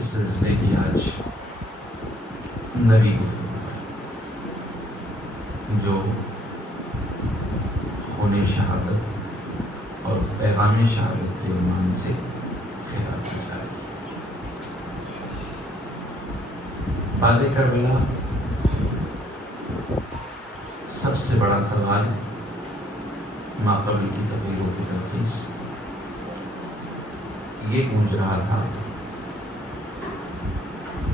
اس سلسلے کی آج نویں گفتگو ہے جو خون شہادت اور پیغام شہادت کے عنوان سے خطاب کی جا رہی ہے۔ بعد کربلا سب سے بڑا سوال ماقبل کی تقریروں کی تلخیص یہ گونج رہا تھا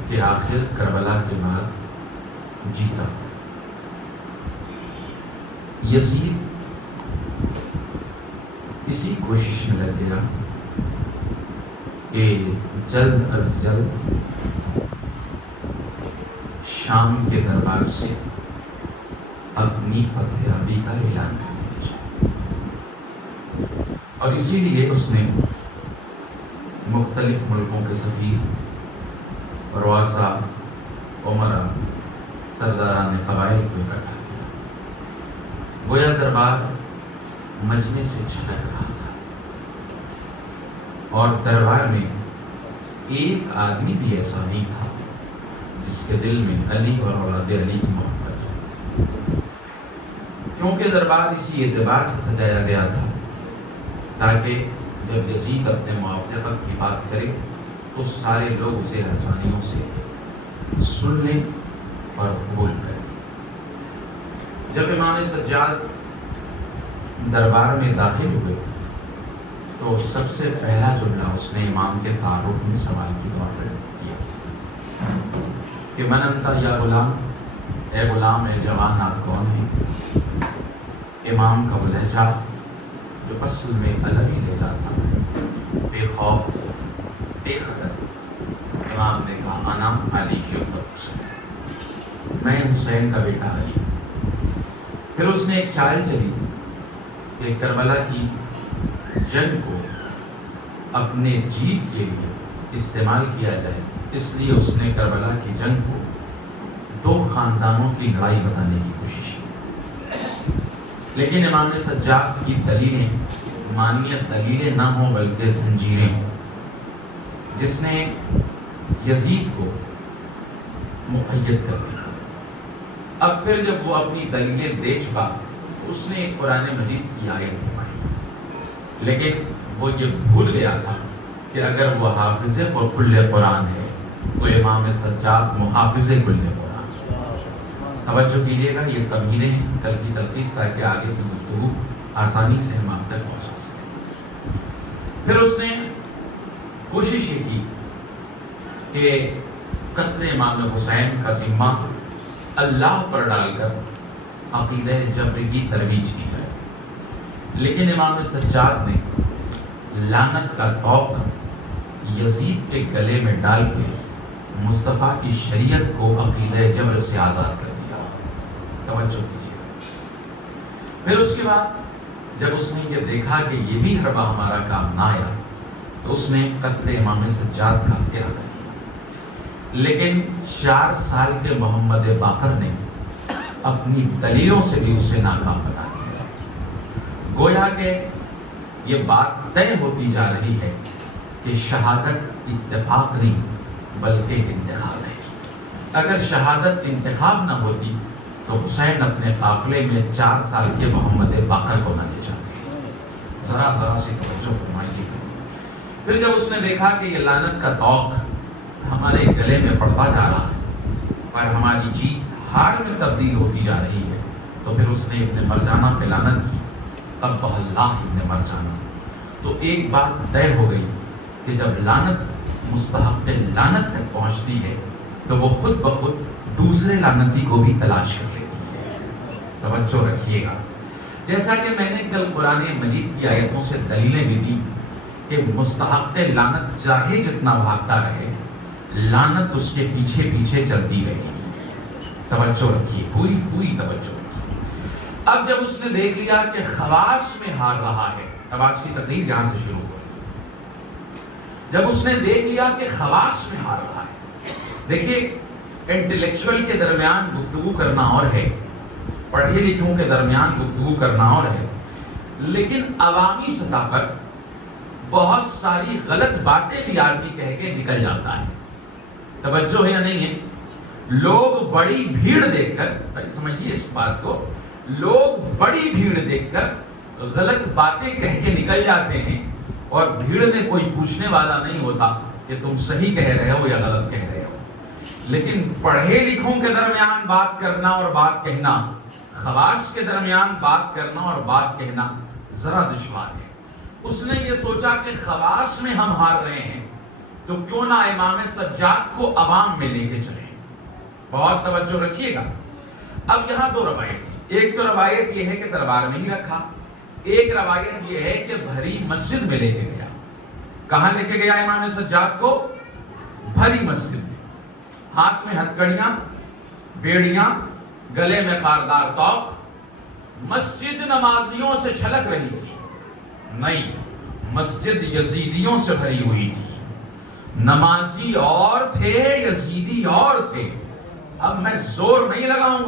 کہ آخر کربلا کے بعد جیتا یزید اسی کوشش میں لگ گیا کہ جلد از جلد شام کے دربار سے اپنی فتح یابی کا اعلان کر دیا جائے، اور اسی لیے اس نے مختلف ملکوں کے سفیر، رؤساء، امراء، سرداران قبائل کو اکٹھا کیا۔ گویا دربار مجمع سے چھلک رہا تھا، اور دربار میں ایک آدمی بھی ایسا نہیں تھا جس کے دل میں علی اور اولاد علی کی محبت ہو، کیونکہ دربار اسی اعتبار سے سجایا گیا تھا تاکہ جب یزید اپنے موافقت کی بات کرے تو سارے لوگ اسے آسانیوں سے سن لیں اور قبول کریں۔ جب امام سجاد دربار میں داخل ہوئے تو سب سے پہلا جملہ اس نے امام کے تعارف میں سوال کے طور پر کیا کہ من انت یا غلام، اے غلام، اے جوان، آپ کون ہیں؟ امام کا وہ لہجہ جو اصل میں الگ ہی لہجہ تھا، بے خوف، بے خطر، امام نے کہا انا علی بن حسین، میں حسین کا بیٹا علی۔ پھر اس نے ایک چال چلی کہ کربلا کی جنگ کو اپنے جیت کے لیے استعمال کیا جائے، اس لیے اس نے کربلا کی جنگ کو دو خاندانوں کی لڑائی بتانے کی کوشش کی۔ لیکن امام سجاد کی دلیلیں مانیت دلیلیں نہ ہوں بلکہ زنجیریں ہوں، جس نے یزید کو مقید کر دیا۔ اب پھر جب وہ اپنی دلیلیں دے چکا تو اس نے ایک قرآن مجید کی آیت پڑھی، لیکن وہ یہ بھول گیا تھا کہ اگر وہ حافظ کل قرآن ہے تو امام سجاد محافظ کل قرآن۔ توجہ کیجیے گا، یہ تمہیدیں ہیں کل کی تلخیص تاکہ آگے کی گفتگو آسانی سے ہم آپ تک پہنچا سکیں۔ پھر اس نے کوشش یہ کی کہ قتل امام حسین کا ذمہ اللہ پر ڈال کر عقیدہ جبر کی ترویج کی جائے، لیکن امام سجاد نے لعنت کا طوق یزید کے گلے میں ڈال کے مصطفیٰ کی شریعت کو عقیدہ جبر سے آزاد کر دیا۔ توجہ کیجیے۔ پھر اس کے بعد جب اس نے یہ دیکھا کہ یہ بھی حربہ ہمارا کام نہ آیا تو اس نے قتل امام سجاد کا ارادہ کیا، لیکن 4 سال کے محمد باقر نے اپنی دلیلوں سے بھی اسے ناکام بنا دیا۔ گویا کہ یہ بات طے ہوتی جا رہی ہے کہ شہادت اتفاق نہیں بلکہ انتخاب ہے۔ اگر شہادت انتخاب نہ ہوتی تو حسین اپنے قافلے میں 4 سال کے محمد باقر کو نہ لے جاتے۔ ذرا سی توجہ فرمائیے۔ پھر جب اس نے دیکھا کہ یہ لعنت کا طوق ہمارے گلے میں پڑتا جا رہا ہے اور ہماری جیت ہار میں تبدیل ہوتی جا رہی ہے، تو پھر اس نے ابن مرجانہ پہ لعنت کی، قبح اللہ ابن مرجانہ۔ تو ایک بات طے ہو گئی کہ جب لعنت مستحق لعنت تک پہنچتی ہے تو وہ خود بخود دوسرے لعنتی کو بھی تلاش کر لیتی ہے۔ توجہ رکھیے گا، جیسا کہ میں نے کل قرآن مجید کی آیتوں سے دلیلیں بھی دی کہ مستحق لعنت چاہے جتنا بھاگتا رہے، لعنت اس کے پیچھے پیچھے چلتی رہے گی۔ توجہ رکھیے، پوری توجہ رکھیے۔ اب جب اس نے دیکھ لیا کہ خواص میں ہار رہا ہے، اب آج کی تقریر یہاں سے شروع ہو رہی ہے۔ جب اس نے دیکھ لیا کہ خواص میں ہار رہا ہے، دیکھیے انٹلیکچوئل کے درمیان گفتگو کرنا اور ہے، پڑھے لکھوں کے درمیان گفتگو کرنا اور ہے، لیکن عوامی سطح پر بہت ساری غلط باتیں بھی آدمی کہہ کے نکل جاتا ہے۔ توجہ ہے یا نہیں ہے؟ لوگ بڑی بھیڑ دیکھ کر، بھائی سمجھیے اس بات کو، لوگ بڑی بھیڑ دیکھ کر غلط باتیں کہہ کے نکل جاتے ہیں، اور بھیڑ میں کوئی پوچھنے والا نہیں ہوتا کہ تم صحیح کہہ رہے ہو یا غلط کہہ رہے ہو۔ لیکن پڑھے لکھوں کے درمیان بات کرنا اور بات کہنا، خواص کے درمیان بات کرنا اور بات کہنا ذرا دشوار ہے۔ اس نے یہ سوچا کہ خواص میں ہم ہار رہے ہیں تو کیوں نہ امام سجاد کو عوام میں لے کے چلیں۔ بہت توجہ رکھیے گا۔ اب یہاں دو روایت ہیں، ایک تو روایت یہ ہے کہ دربار میں ہی رکھا، ایک روایت یہ ہے کہ بھری مسجد میں لے کے گیا۔ کہاں لے کے گیا امام سجاد کو؟ بھری مسجد میں، ہاتھ میں ہتھکڑیاں، بیڑیاں، گلے میں خاردار طوق۔ مسجد نمازیوں سے چھلک رہی تھی؟ نہیں، مسجد یزیدیوں سے بھری ہوئی تھی۔ نمازی اور تھے، یزیدی اور تھے۔ اب میں زور نہیں لگاؤں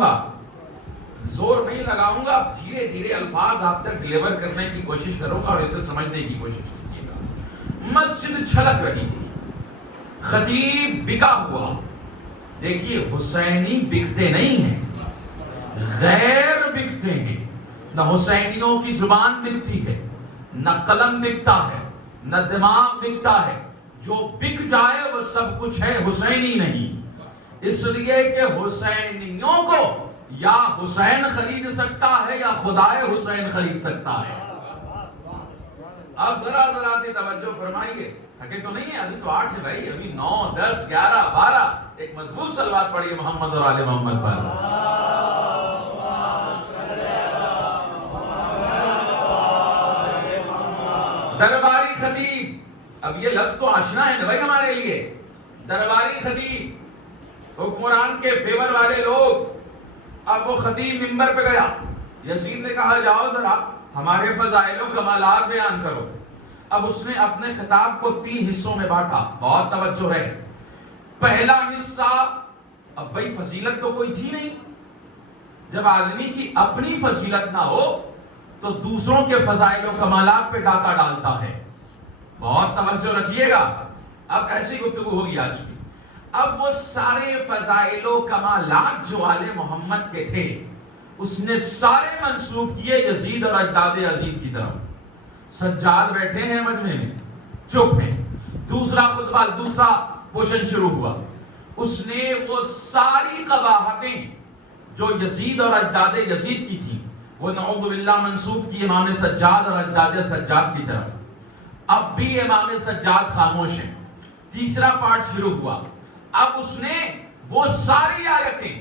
گا، دھیرے دھیرے الفاظ آپ تک ڈلیور کرنے کی کوشش کروں گا اور اسے سمجھنے کی کوشش کیجیے گا۔ مسجد چھلک رہی تھی، خطیب بکا ہوا۔ دیکھیے حسینی بکتے نہیں ہیں، غیر بکتے ہیں۔ نہ حسینیوں کی زبان بکتی ہے، نہ قلم بکتا ہے، نہ دماغ بکتا ہے۔ جو بک جائے وہ سب کچھ ہے، حسینی نہیں۔ اس لیے کہ حسینیوں کو یا حسین خرید سکتا ہے یا خدائے حسین خرید سکتا ہے۔ اب ذرا سی توجہ فرمائیے، تھکے تو نہیں ہے؟ ابھی تو 8 ہے بھائی، ابھی 9 10 11 12۔ ایک مضبوط صلوات پڑھیے محمد اور آل محمد پر۔ درباری خطیب، اب یہ لفظ تو آشنا ہے نا بھائی ہمارے لیے۔ درباری خطیب، حکمران کے فیور والے لوگ۔ اب وہ خطیب منبر پہ گیا، یزید نے کہا جاؤ ذرا ہمارے فضائل و کمالات بیان کرو۔ اب اس نے اپنے خطاب کو 3 حصوں میں بانٹا، بہت توجہ رہے۔ پہلا حصہ، اب بھائی فضیلت تو کوئی تھی نہیں، جب آدمی کی اپنی فضیلت نہ ہو تو دوسروں کے فضائل و کمالات پہ ڈاکہ ڈالتا ہے۔ بہت توجہ رکھیے گا، اب ایسی گفتگو ہوگی آج کی۔ اب وہ سارے فضائل و کمالات جو آل محمد کے تھے اس نے سارے منسوب کیے یزید اور اجداد یزید کی طرف۔ سجاد بیٹھے ہیں مجمع میں، چپ ہیں۔ دوسرا خطبہ، دوسرا پوشن شروع ہوا۔ اس نے وہ ساری قباحتیں جو یزید اور اجداد یزید کی تھیں وہ نعوذ باللہ منسوب کی امام سجاد اور اجداد سجاد کی طرف۔ اب بھی امام سجاد خاموش ہیں۔ تیسرا پارٹ شروع ہوا۔ اب اس نے وہ ساری آیتیں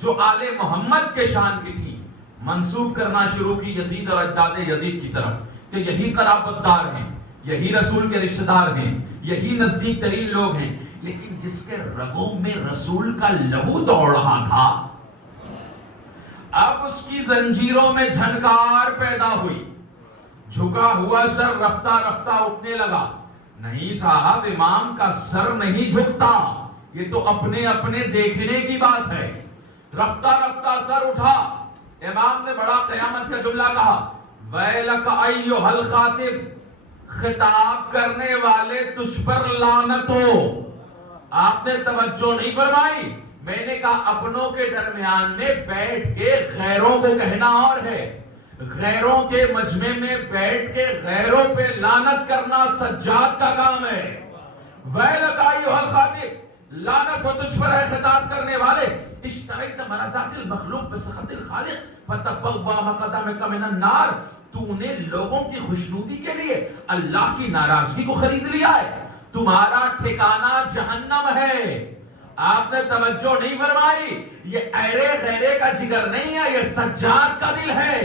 جو آل محمد کے شان کی تھی منسوب کرنا شروع کی یزید اور اجداد یزید کی طرف، کہ یہی قرابت دار ہیں، یہی رسول کے رشتہ دار ہیں، یہی نزدیک ترین لوگ ہیں۔ لیکن جس کے رگوں میں رسول کا لہو دوڑ رہا تھا، اب اس کی زنجیروں میں جھنکار پیدا ہوئی، جھکا ہوا سر رفتہ رفتہ اٹھنے لگا۔ نہیں صاحب، امام کا سر نہیں جھکتا، یہ تو اپنے اپنے دیکھنے کی بات ہے۔ رفتہ رفتہ سر اٹھا، امام نے بڑا قیامت کا جملہ کہا، ویلک ایھا الخاطب، خطاب کرنے والے تجھ پر لعنت ہو۔ آپ نے توجہ نہیں فرمائی، میں نے کہا اپنوں کے درمیان میں بیٹھ کے غیروں کو کہنا اور ہے، غیروں کے مجمع میں بیٹھ کے غیروں پہ لعنت کرنا سجاد کا کام ہے۔ ویلک ایھا الخاطب، لعنت ہو تجھ پر ہے خطاب کرنے والے، اشتریت مرضات المخلوق بسخط الخالق فتبوأ مقعدک من النار، تو نے لوگوں کی خوشنودی کے لیے اللہ کی ناراضگی کو خرید لیا ہے، تمہارا ٹھکانہ جہنم ہے۔ آپ نے توجہ نہیں فرمائی، یہ ایرے غیرے کا جگر نہیں ہے، یہ سجاد کا دل ہے،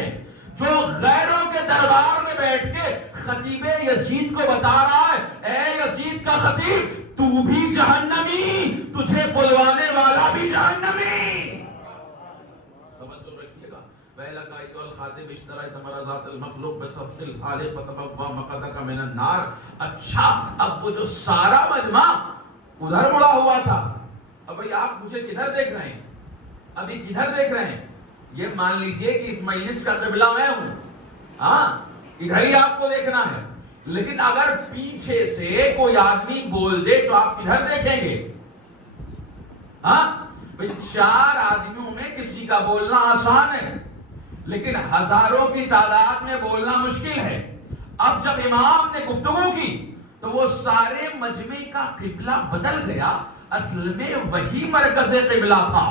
جو غیروں کے دربار میں بیٹھ کے خطیب یزید کو بتا رہا ہے، اے یزید کا خطیب، تو بھی جہنمی، تجھے بلوانے والا بھی جہنمی۔ توجہ رکھیے گا، ویلک ایھا الخاطب اشتریت مرضات المخلوق بسخط الخالق فتبوأ مقعدک من النار۔ اچھا، اب وہ جو سارا مجمع ادھر مڑا ہوا تھا، اب بھئی آپ مجھے کدھر دیکھ رہے ہیں؟ ابھی کدھر دیکھ رہے ہیں؟ یہ مان لیجئے کہ اس مجلس کا قبلہ میں ہوں، ہاں ادھر ہی آپ کو دیکھنا ہے، لیکن اگر پیچھے سے کوئی آدمی بول دے تو آپ کدھر دیکھیں گے؟ ہاں بھئی 4 آدمیوں میں کسی کا بولنا آسان ہے، لیکن ہزاروں کی تعداد میں بولنا مشکل ہے۔ اب جب امام نے گفتگو کی تو وہ سارے مجمع کا قبلہ بدل گیا، اصل میں وہی مرکز قبلہ تھا۔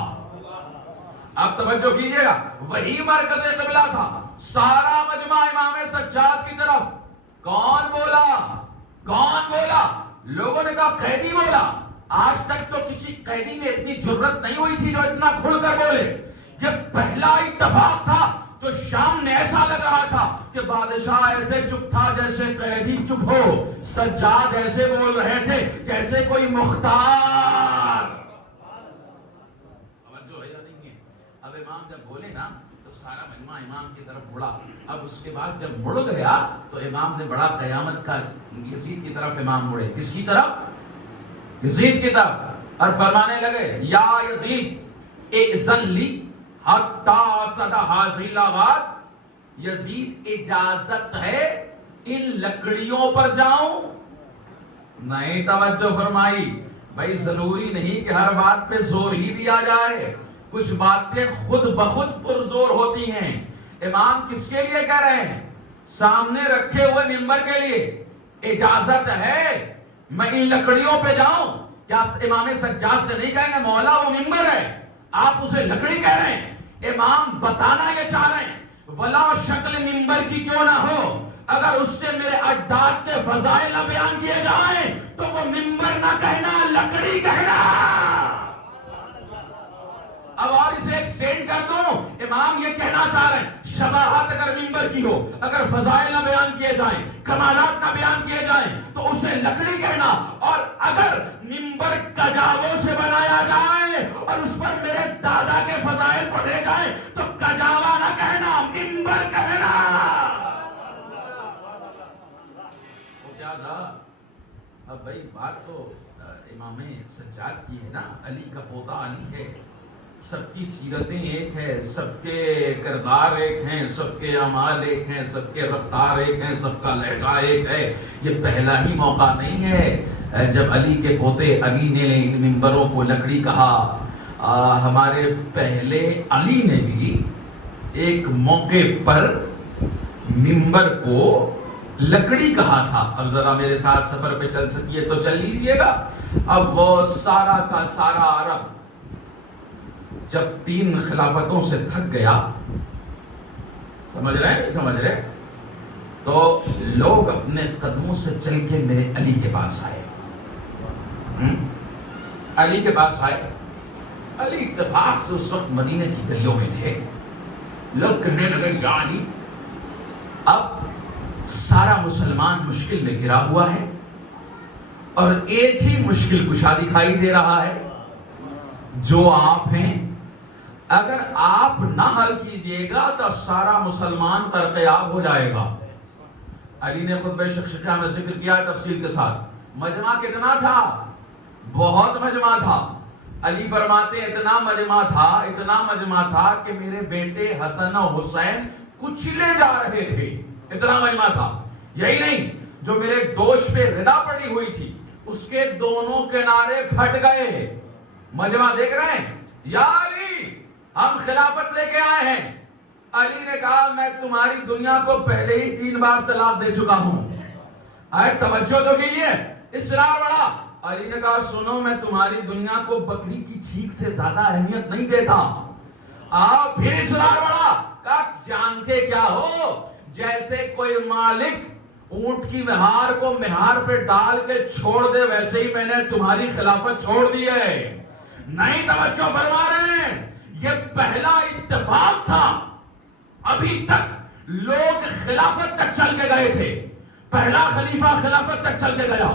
اب توجہ کیجئے گا، وہی مرکز قبلہ تھا۔ سارا مجمع امام سجاد کی طرف۔ کون بولا؟ کون بولا؟ لوگوں نے کہا قیدی بولا۔ آج تک تو کسی قیدی میں اتنی جرت نہیں ہوئی تھی جو اتنا کھل کر بولے۔ یہ پہلا اتفاق تھا تو شام میں ایسا لگ رہا تھا کہ بادشاہ ایسے چپ تھا جیسے قیدی چپ ہو، سجاد ایسے بول رہے تھے جیسے کوئی مختار۔ اب امام جب بولے نا تو سارا مجمع امام کی طرف مڑا۔ اب اس کے بعد جب مڑ گیا تو امام نے بڑا قیامت کا، یزید کی طرف امام مڑے۔ کس کی طرف؟ یزید کی طرف، اور فرمانے لگے یا یزید اذن لی حتی صد حاضی لاغات، یزید اجازت ہے ان لکڑیوں پر جاؤں؟ نہیں توجہ فرمائی، بھائی ضروری نہیں کہ ہر بات پہ زور ہی دیا جائے، کچھ باتیں خود بخود پرزور ہوتی ہیں۔ امام کس کے لیے کہہ رہے ہیں؟ سامنے رکھے ہوئے منبر کے لیے۔ اجازت ہے میں ان لکڑیوں پہ جاؤں؟ کیا امام سجاد سے نہیں کہیں گے مولا وہ منبر ہے، آپ اسے لکڑی کہہ رہے ہیں؟ امام بتانا یہ چاہ رہے ہیں ولا شکل منبر کی کیوں نہ ہو، اگر اس سے میرے اجداد کے فضائل نہ بیان کیے جائیں تو وہ منبر نہ کہنا، لکڑی کہنا۔ اب اور اسے ایکسٹینڈ کر دوں، امام یہ کہنا چاہ رہے ہیں شباہت اگر منبر کی ہو، اگر فضائل نہ بیان کیے جائیں، کمالات نہ بیان کیے جائیں تو اسے لکڑی کہنا، اور اگر منبر کجاووں سے بنایا جائے اور اس پر میرے دادا کے فضائل پڑھے جائیں تو کجاوا نہ کہنا، منبر کہنا۔ وہ کیا تھا؟ اب بھائی بات تو امام سجاد کی ہے نا، علی کا پوتا علی ہے، سب کی سیرتیں ایک ہے، سب کے کردار ایک ہیں، سب کے اعمال ایک ہیں، سب کے رفتار ایک ہیں، سب کا لہجہ ایک ہے۔ یہ پہلا ہی موقع نہیں ہے جب علی کے پوتے علی نے ان منبروں کو لکڑی کہا۔ ہمارے پہلے علی نے بھی ایک موقع پر منبر کو لکڑی کہا تھا۔ اب ذرا میرے ساتھ سفر پہ چل سکیے تو چل لیجئے گا۔ اب وہ سارا کا سارا عرب جب 3 خلافتوں سے تھک گیا، سمجھ رہے ہیں نہیں سمجھ رہے، تو لوگ اپنے قدموں سے چل کے میرے علی کے پاس آئے۔ علی کے پاس آئے، علی اتفاق سے اس وقت مدینہ کی گلیوں میں تھے۔ لوگ کہنے لگے یا علی، اب سارا مسلمان مشکل میں گھرا ہوا ہے اور ایک ہی مشکل کشا دکھائی دے رہا ہے جو آپ ہیں، اگر آپ نہ حل کیجئے گا تو سارا مسلمان ترقیاب ہو جائے گا۔ علی نے خطبہ شخصیہ میں ذکر کیا تفصیل کے ساتھ۔ مجمع کتنا تھا؟ بہت مجمع تھا۔ علی فرماتے اتنا مجمع تھا کہ میرے بیٹے حسن و حسین کچلے جا رہے تھے، اتنا مجمع تھا۔ یہی نہیں، جو میرے دوش پہ ردا پڑی ہوئی تھی اس کے دونوں کنارے پھٹ گئے۔ مجمع دیکھ رہے ہیں؟ یا علی ہم خلافت لے کے آئے ہیں۔ علی نے کہا میں تمہاری دنیا کو پہلے ہی 3 بار طلاق دے چکا ہوں۔ توجہ تو کیجئے، اصرار بڑا۔ علی نے کہا سنو، میں تمہاری دنیا کو بکری کی چھینک سے زیادہ اہمیت نہیں دیتا۔ پھر اصرار بڑا، کہا جانتے کیا ہو، جیسے کوئی مالک اونٹ کی مہار کو مہار پہ ڈال کے چھوڑ دے ویسے ہی میں نے تمہاری خلافت چھوڑ دی ہے۔ نہیں توجہ فرما رہے ہیں، یہ پہلا اتفاق تھا۔ ابھی تک لوگ خلافت تک چل کے گئے تھے، پہلا خلیفہ خلافت تک چل کے گیا،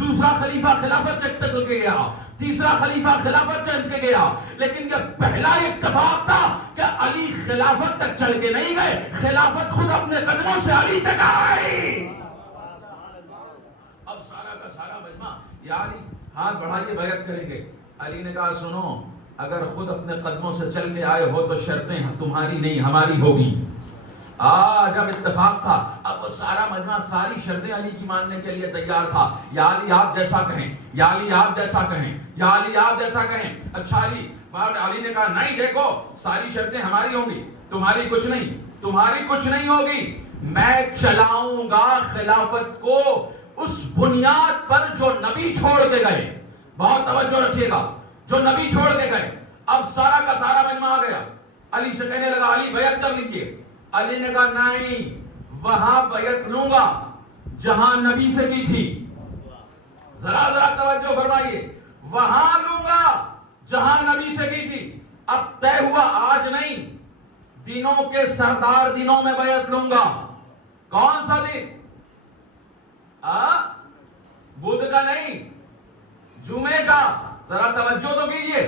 دوسرا خلیفہ خلافت تک چل کے گیا، تیسرا خلیفہ خلافت چل کے گیا، لیکن یہ پہلا اتفاق تھا کہ علی خلافت تک چل کے نہیں گئے، خلافت خود اپنے قدموں سے علی تک آئی۔ اب سارا کا سارا مجمع یا علی ہاتھ بڑھائیے بیعت کریں گے۔ علی نے کہا سنو، اگر خود اپنے قدموں سے چل کے آئے ہو تو شرطیں تمہاری نہیں ہماری ہوگی۔ جب اتفاق تھا، اب وہ سارا مجمع ساری شرطیں علی کی ماننے کے لیے تیار تھا. یا علی آپ جیسا کہیں، یا علی آپ جیسا کہیں، یا علی آپ جیسا کہیں. اچھا علی نے کہا نہیں، دیکھو ساری شرطیں ہماری ہوں گی، تمہاری کچھ نہیں ہوگی. میں چلاؤں گا خلافت کو اس بنیاد پر جو نبی چھوڑ کے گئے. بہت توجہ رکھیے گا، جو نبی چھوڑ کے گئے. اب سارا کا سارا مجمع آ گیا، علی سے کہنے لگا علی بیعت کر لیجیے. علی نے کہا نہیں، وہاں بیعت لوں گا جہاں نبی سے کی تھی. ذرا توجہ فرمائیے، وہاں لوں گا جہاں نبی سے کی تھی. اب طے ہوا آج نہیں، دنوں کے سردار دنوں میں بیعت لوں گا. کون سا دن؟ بدھ کا نہیں، جمعے کا. ذرا توجہ تو کیجئے.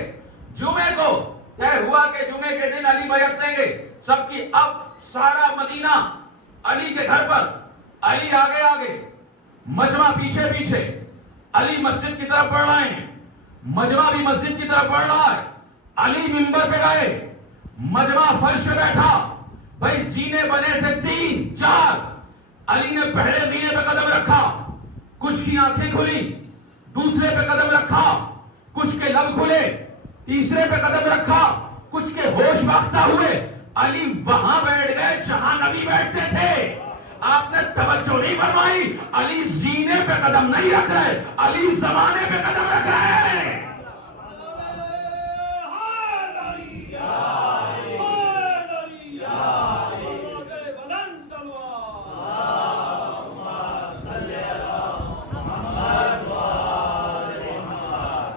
جمعے کو طے ہوا کہ جمعے کے دن علی بیعت لیں گے سب کی. اب سارا مدینہ علی کے گھر پر، علی آگے مجمع پیچھے. علی مسجد کی طرف بڑھ رہے ہیں، مجمع بھی مسجد کی طرف بڑھ رہا ہے. علی منبر پہ گئے، مجمع فرش پہ بیٹھا. بھائی زینے بنے تھے 3-4. علی نے پہلے زینے پہ قدم رکھا، کچھ کی آنکھیں کھلی. دوسرے پہ قدم رکھا، کچھ کے لب کھلے. تیسرے پہ قدم رکھا، کچھ کے ہوش باختہ ہوئے. علی وہاں بیٹھ گئے جہاں نبی بیٹھتے تھے. آپ نے توجہ نہیں فرمائی. علی زینے پہ قدم نہیں رکھ رہے، علی زمانے پہ قدم رکھ رہے ہیں.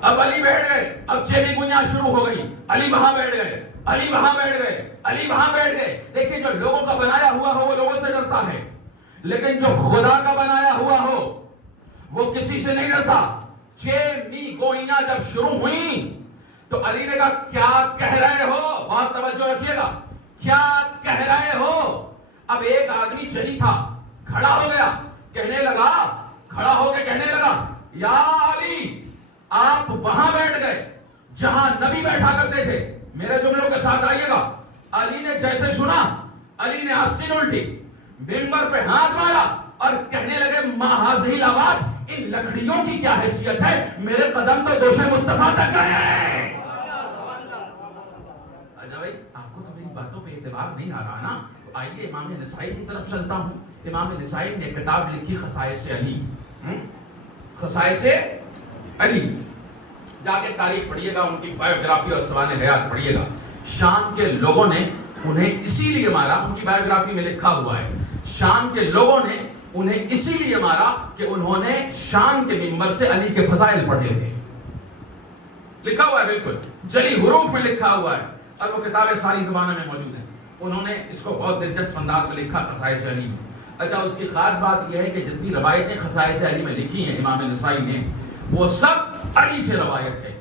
اب علی بیٹھ گئے، اب چیلی گنجا شروع ہو گئی. علی وہاں بیٹھ گئے، علی وہاں بیٹھ گئے، علی وہاں بیٹھ گئے. دیکھیں جو لوگوں کا بنایا ہوا ہو وہ لوگوں سے ڈرتا ہے، لیکن جو خدا کا بنایا ہوا ہو وہ کسی سے نہیں ڈرتا. چیلی گوئیاں جب شروع ہوئیں تو علی نے کہا کیا کہہ رہے ہو؟ بہت توجہ رکھیے گا، کیا کہہ رہے ہو؟ اب ایک آدمی چلی تھا، کھڑا ہو گیا، کھڑا ہو کے کہنے لگا یا علی آپ وہاں بیٹھ گئے جہاں نبی بیٹھا کرتے تھے. میرے جملوں کے ساتھ آئیے گا. علی نے جیسے سنا، علی نے آستین الٹی، منبر پہ ہاتھ مارا اور کہنے لگے ما ہذہ الآباد، ان لکڑیوں کی کیا حیثیت ہے؟ میرے قدم تو دوش مصطفیٰ تک گئے ہیں. اچھا بھائی آپ کو تو میری باتوں پہ اعتبار نہیں آ رہا نا، تو آئیے امام نسائی کی طرف چلتا ہوں. امام نسائی نے کتاب لکھی خصائص علی. خصائص علی، جا کے تاریخ پڑھیے گا، ان کی بایوگرافی اور سوانح حیات پڑھیے گا. شام کے لوگوں نے انہیں اسی لیے مارا، ان کی بایوگرافی میں لکھا ہوا ہے. شام کے لوگوں نے انہیں اسی لیے مارا کہ انہوں نے شام کے منبر سے علی کے فضائل پڑھے تھے. لکھا ہوا ہے، بالکل جلی حروف میں لکھا ہوا ہے، اور وہ کتابیں ساری زبانوں میں موجود ہیں. انہوں نے اس کو بہت دلچسپ انداز میں لکھا خصائص علی میں. اچھا اس کی خاص بات یہ ہے کہ جتنی روایتیں خصائص علی میں لکھی ہیں امام نسائی نے، وہ سب علی سے روایت ہے،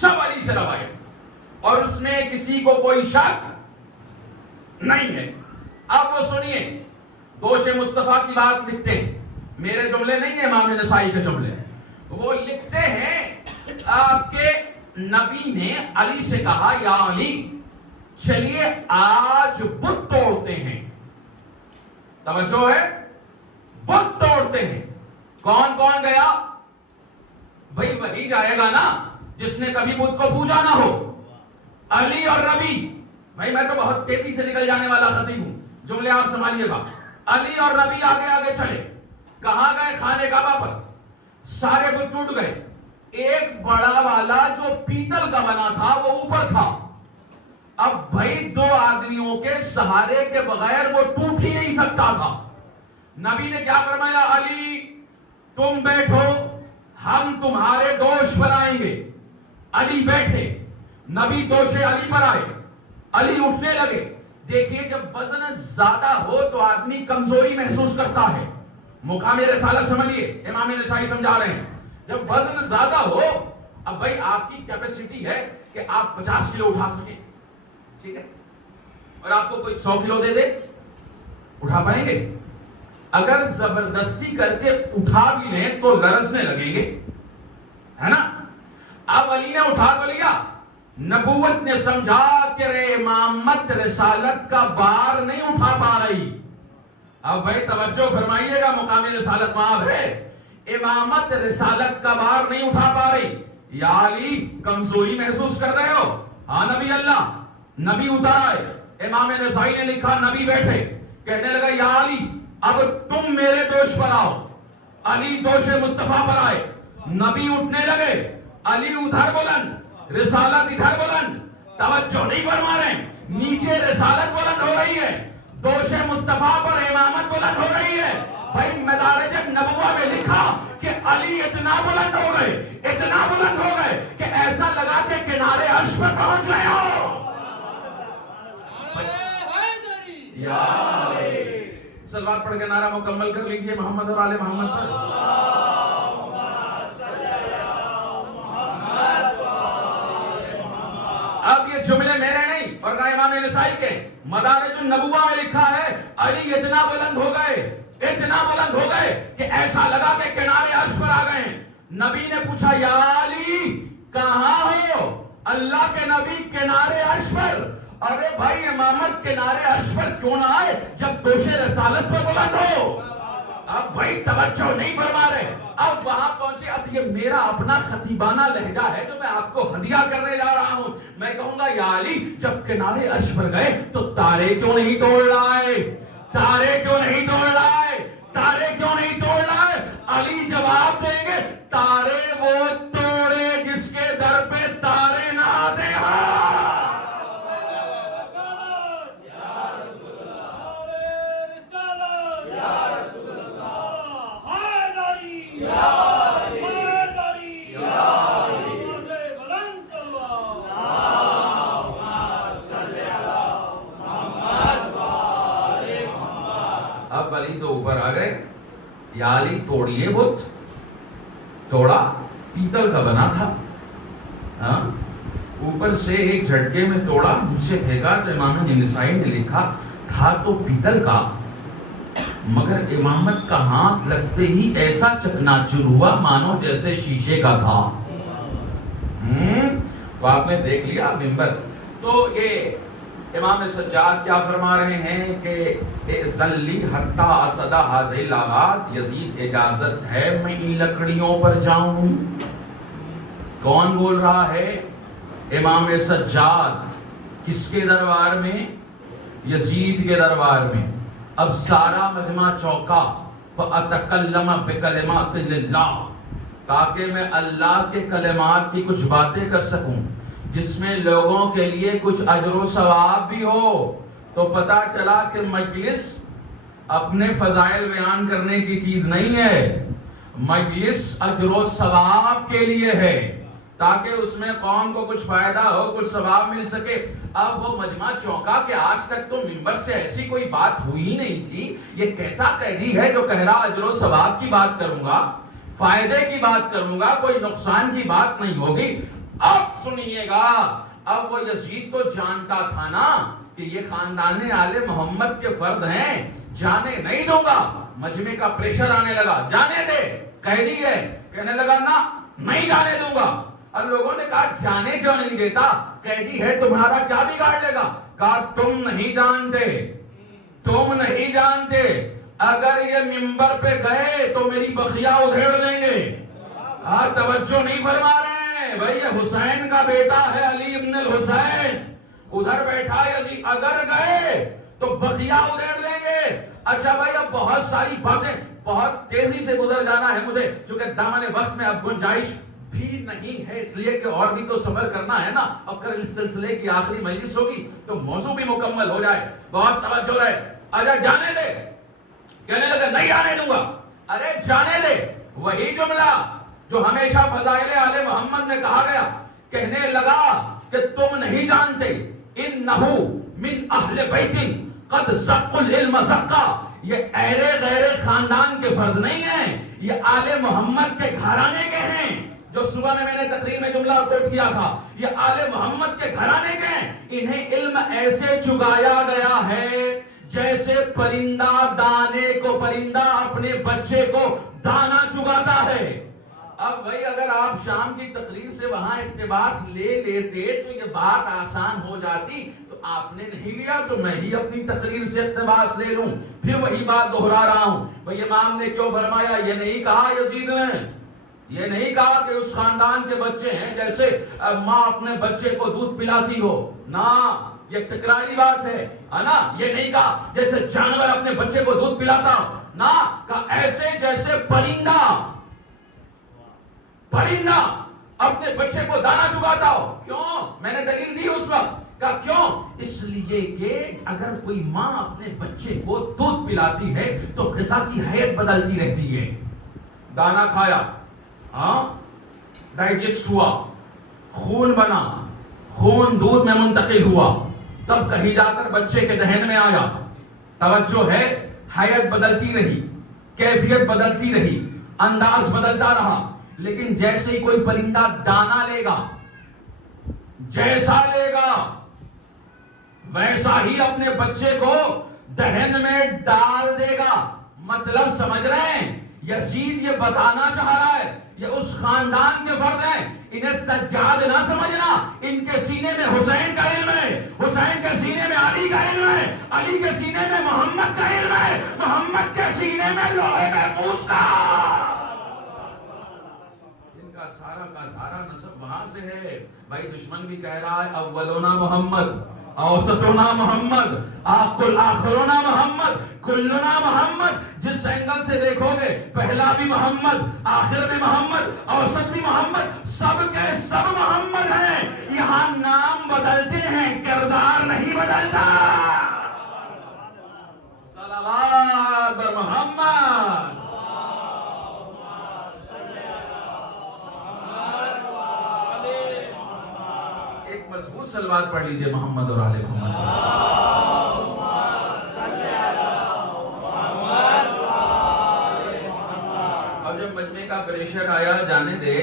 سب علی سے روایت، اور اس میں کسی کو کوئی شک نہیں ہے. اب وہ سنیے، دوش مصطفیٰ کی بات لکھتے ہیں، میرے جملے نہیں ہیں، امام نسائی کے جملے ہیں. وہ لکھتے ہیں کہ نبی نے علی سے کہا یا علی چلیے آج بت توڑتے ہیں. توجہ ہے، بت توڑتے ہیں. کون کون گیا؟ بھائی وہی جائے گا نا جس نے کبھی بت کو پوجا نہ ہو، علی اور نبی. بھائی میں تو بہت تیزی سے نکل جانے والا خطیب ہوں، جملے آپ سنبھالیے گا. علی اور نبی آگے آگے چلے. کہاں گئے؟ خانے کعبہ پر. سارے بت ٹوٹ گئے. ایک بڑا والا جو پیتل کا بنا تھا وہ اوپر تھا. اب بھائی دو آدمیوں کے سہارے کے بغیر وہ ٹوٹ ہی نہیں سکتا تھا. نبی نے کیا فرمایا؟ علی تم بیٹھو، ہم تمہارے دوش بنائیں گے. علی بیٹھے، نبی دوش علی پر آئے، علی اٹھنے لگے. دیکھیے جب وزن زیادہ ہو تو آدمی کمزوری محسوس کرتا ہے. مقام رسالت سمجھیے، امام نسائی سمجھا رہے ہیں. جب وزن زیادہ ہو، اب بھائی آپ کی کیپیسٹی ہے کہ آپ 50 کلو اٹھا سکیں، ٹھیک ہے، اور آپ کو کوئی 100 کلو دے دے، اٹھا پائیں گے؟ اگر زبردستی کر کے اٹھا بھی لیں تو لرزنے لگیں گے، ہے نا. اب علی نے اٹھا تو لیا، نبوت نے سمجھا کہ امامت رسالت کا بار نہیں اٹھا پا رہی. اب بھائی توجہ فرمائیے گا, مقام رسالت معاف ہے, امامت رسالت کا بار نہیں اٹھا پا رہی. یا علی کمزوری محسوس کر رہے ہو؟ ہاں نبی اللہ, نبی اتر آئے. امام نسائی نے لکھا نبی بیٹھے, کہنے لگا یا علی اب تم میرے دوش پر آؤ. علی دوش مصطفیٰ پر آئے, نبی اٹھنے لگے, علی ادھر بلند, رسالت ادھر بلند. توجہ نہیں فرما رہے, نیچے رسالت بلند ہو رہی ہے, دوش مصطفیٰ پر امامت بلند ہو رہی ہے. بھائی مدارج نبوہ میں لکھا کہ علی اتنا بلند ہو گئے, اتنا بلند ہو گئے کہ ایسا لگا کہ کنارے عرش پر پہنچ گئے ہو. سلوات پڑھ کے نعرہ مکمل کر لیجئے محمد اور آل محمد پر. اب یہ جملے میرے نہیں اور نہ امام نسائی کے, مدارج النبوہ میں لکھا ہے علی اتنا بلند ہو گئے, اتنا بلند ہو گئے کہ ایسا لگا کہ کنارے عرش پر آ گئے. نبی نے پوچھا یا علی کہاں ہو؟ اللہ کے نبی کنارے عرش پر. ارے بھائی امامت کنارے عرش پر کیوں نہ آئے جب دوش رسالت پر بلند ہو؟ اب بھائی توجہ نہیں فرما رہے. اب وہاں پہنچے. اب یہ میرا اپنا خطیبانہ لہجہ ہے جو میں آپ کو ہدیہ کرنے جا رہا ہوں. میں کہوں گا یا علی جب کنارے عرش پر گئے تو تارے کیوں نہیں توڑ لائے؟ تارے کیوں نہیں توڑ لائے؟ تارے کیوں نہیں توڑ لائے؟ علی جواب دیں گے تارے وہ توڑے جس کے در پہ تارے نہ آتے ہیں. اب علی تو اوپر آ گئے. یا علی توڑیے بت. توڑا, پیتل کا بنا تھا, ہاں اوپر سے ایک جھٹکے میں توڑا, نیچے پھینکا. تو امام نسائی نے لکھا تھا تو پیتل کا, مگر امامت کا ہاتھ لگتے ہی ایسا چکناچور ہوا مانو جیسے شیشے کا تھا. تو آپ نے دیکھ لیا منبر. تو یہ امام سجاد کیا فرما رہے ہیں کہ ذلی حتی اسدہ حاضر آباد, یزید اجازت ہے میں ان لکڑیوں پر جاؤں. کون بول رہا ہے؟ امام سجاد. کس کے دربار میں؟ یزید کے دربار میں. اب سارا مجمع چوکا. فَأَتَكَلَّمَ بِكَلِمَاتِ اللَّهِ, تاکہ میں اللہ کے کلمات کی کچھ باتیں کر سکوں جس میں لوگوں کے لیے کچھ اجر و ثواب بھی ہو. تو پتہ چلا کہ مجلس اپنے فضائل بیان کرنے کی چیز نہیں ہے, مجلس اجر و ثواب کے لیے ہے, تاکہ اس میں قوم کو کچھ فائدہ ہو, کچھ ثواب مل سکے. اب وہ مجمع چونکا کہ آج تک تو منبر سے ایسی کوئی بات ہوئی ہی نہیں تھی. یہ کیسا قیدی ہے جو کہہ رہا اجر و ثواب کی بات کروں گا, فائدے کی بات کروں گا, کوئی نقصان کی بات نہیں ہوگی. اب سنیے گا, اب وہ یزید تو جانتا تھا نا کہ یہ خاندان آل محمد کے فرد ہیں, جانے نہیں دوں گا. مجمع کا پریشر آنے لگا, جانے دے, قیدی ہے. کہنے لگا نا نہیں جانے دوں گا. اور لوگوں نے کہا جانے کیوں نہیں دیتا, قیدی ہے, تمہارا کیا بگاڑ لے گا؟ کہا تم نہیں جانتے, تم نہیں جانتے, اگر یہ منبر پہ گئے تو میری بخیا ادھیڑ دیں گے. توجہ نہیں فرما رہے ہیں بھائی, یہ حسین کا بیٹا ہے علی ابن الحسین, ادھر بیٹھا یزید, اگر گئے تو بخیا ادھیڑ دیں گے. اچھا بھائی اب بہت ساری باتیں بہت تیزی سے گزر جانا ہے مجھے, چونکہ دامن وقت میں اب گنجائش بھی نہیں ہے, اس لیے کہ اور بھی تو سفر کرنا ہے نا. اب کل اس سلسلے کی آخری مجلس ہوگی تو موضوع بھی مکمل ہو جائے. بہت توجہ رہے. اچھا جانے دے. کہنے لگا نہیں آنے دوں گا. ارے جانے دے, وہی جملہ جو ہمیشہ فضائل آل محمد میں کہا گیا. کہنے لگا کہ تم نہیں جانتے, انہو من اہل بیت قد زق العلم زقا, یہ اہل غیر خاندان کے فرد نہیں ہیں, یہ آل محمد کے گھرانے کے ہیں. جو صبح میں نے تقریر میں جملہ کوٹ کیا تھا, یہ آل محمد کے گھرانے کے ہیں. انہیں علم ایسے چگایا گیا ہے جیسے پرندہ دانے کو, پرندہ اپنے بچے کو دانا چگاتا ہے. اب بھائی اگر آپ شام کی تقریر سے وہاں اقتباس لے لیتے تو یہ بات آسان ہو جاتی، تو آپ نے نہیں لیا تو میں ہی اپنی تقریر سے اقتباس لے لوں، پھر وہی بات دہرا رہا ہوں۔ بھائی امام نے کیوں فرمایا؟ یہ نہیں کہا یزید نے، یہ نہیں کہا کہ اس خاندان کے بچے ہیں جیسے ماں اپنے بچے کو دودھ پلاتی ہو، نہ یہ تکراری بات ہے نا۔ یہ نہیں کہا جیسے جانور اپنے بچے کو دودھ پلاتا ہو، نہ کہا ایسے جیسے پرندہ اپنے بچے کو دانا چگاتا ہو۔ کیوں؟ میں نے دلیل دی اس وقت، کہا کیوں؟ اس لیے کہ اگر کوئی ماں اپنے بچے کو دودھ پلاتی ہے تو غذا کی حیت بدلتی رہتی ہے۔ دانا کھایا، ڈائجسٹ ہوا، خون بنا، خون دودھ میں منتقل ہوا، تب کہیں جا کر بچے کے دہن میں آیا۔ توجہ ہے، حیت بدلتی رہی، کیفیت بدلتی رہی، انداز بدلتا رہا، لیکن جیسے ہی کوئی پرندہ دانا لے گا، جیسا لے گا ویسا ہی اپنے بچے کو دہن میں ڈال دے گا۔ مطلب سمجھ رہے ہیں؟ یزید یہ بتانا چاہ رہا ہے یہ اس خاندان کے فرد ہیں، انہیں سجاد نہ سمجھنا، ان کے سینے میں حسین کا علم ہے، حسین کے سینے میں علی کا علم ہے، علی کے سینے میں محمد کا علم ہے، محمد کے سینے میں لوح محفوظ کا۔ ان کا سارا نسب وہاں سے ہے۔ بھائی دشمن بھی کہہ رہا ہے اولونا محمد، اوسطونا محمد، آخرونا محمد، کلنا محمد۔ جس اینگل سے دیکھو گے پہلا بھی محمد، آخر بھی محمد، اوسط بھی محمد، سب کے سب محمد ہیں۔ یہاں نام بدلتے ہیں، کردار نہیں بدلتا۔ صلوات بر محمد۔ ایک مضبوط صلوات پڑھ لیجئے محمد اور آل محمد۔ کا پریشر آیا، جانے دے،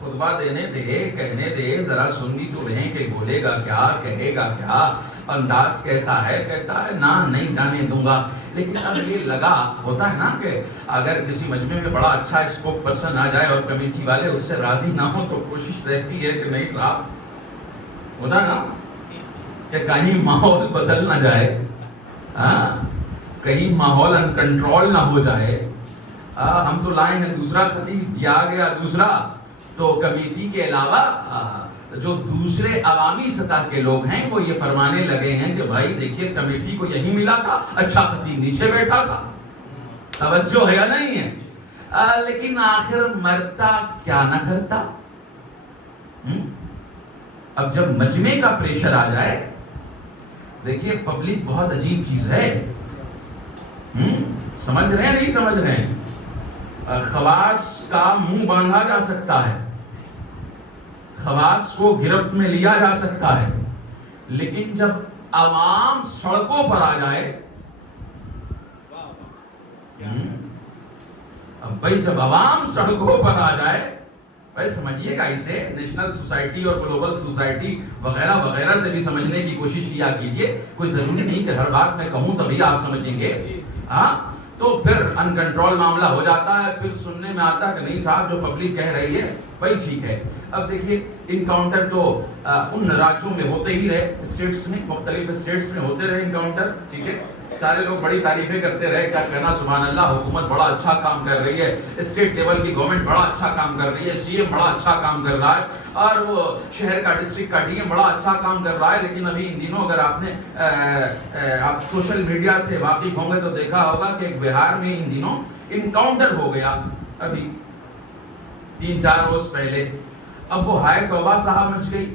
خطبہ دینے دے، کہنے دے، ذرا سن بھی تو رہیں کہ بولے گا کیا، کہے گا کیا، انداز کیسا ہے۔ کہتا ہے نا نہیں جانے دوں گا۔ لیکن اب یہ لگا ہوتا ہے نا کہ اگر کسی مجمع میں بڑا اچھا اسپوک پرسن آ جائے اور کمیٹی والے اس سے راضی نہ ہوں تو کوشش رہتی ہے کہ نہیں صاحب، ہوتا ہے نا کہ کہیں ماحول بدل نہ جائے، کہیں ماحول انکنٹرول نہ ہو جائے۔ ہم تو لائے ہیں دوسرا خطیب، یا گیا دوسرا، تو کمیٹی کے علاوہ جو دوسرے عوامی سطح کے لوگ ہیں وہ یہ فرمانے لگے ہیں کہ بھائی دیکھیے کمیٹی کو یہی ملا تھا، اچھا خطیب نیچے بیٹھا تھا۔ توجہ ہے یا نہیں ہے؟ لیکن آخر مرتا کیا نہ کرتا۔ اب جب مجمع کا پریشر آ جائے، دیکھیے پبلک بہت عجیب چیز ہے، سمجھ رہے ہیں نہیں سمجھ رہے ہیں؟ خواص کا منہ باندھا جا سکتا ہے، خواص کو گرفت میں لیا جا سکتا ہے، لیکن جب عوام سڑکوں پر آ جائے، اب بھائی جب عوام سڑکوں پر آ جائے، بھائی سمجھیے گا اسے نیشنل سوسائٹی اور گلوبل سوسائٹی وغیرہ وغیرہ سے بھی سمجھنے کی کوشش کیا کیجئے۔ کوئی ضروری نہیں کہ ہر بات میں کہوں تبھی آپ سمجھیں گے، تو پھر ان کنٹرول معاملہ ہو جاتا ہے۔ پھر سننے میں آتا ہے کہ نہیں صاحب جو پبلک کہہ رہی ہے بھائی ٹھیک ہے۔ اب دیکھیے انکاؤنٹر تو ان راجیوں میں ہوتے ہی رہے، اسٹیٹس میں، مختلف اسٹیٹس میں ہوتے رہے انکاؤنٹر، ٹھیک ہے، سارے لوگ بڑی تعریفیں کرتے رہے، کیا کہنا سبحان اللہ، حکومت بڑا اچھا کام کر رہی ہے، اسٹیٹ لیول کی گورنمنٹ بڑا اچھا کام کر رہی ہے، سی ایم بڑا اچھا کام کر رہا ہے، اور وہ شہر کا ڈسٹرکٹ کا ڈی ایم بڑا اچھا کام کر رہا ہے۔ لیکن ابھی ان دنوں اگر آپ نے آپ سوشل میڈیا سے واقف ہوں گے تو دیکھا ہوگا کہ ایک بہار میں ان دنوں انکاؤنٹر ہو گیا، ابھی 3-4 روز پہلے۔ اب وہ ہائے توبہ صاحب مچ گئی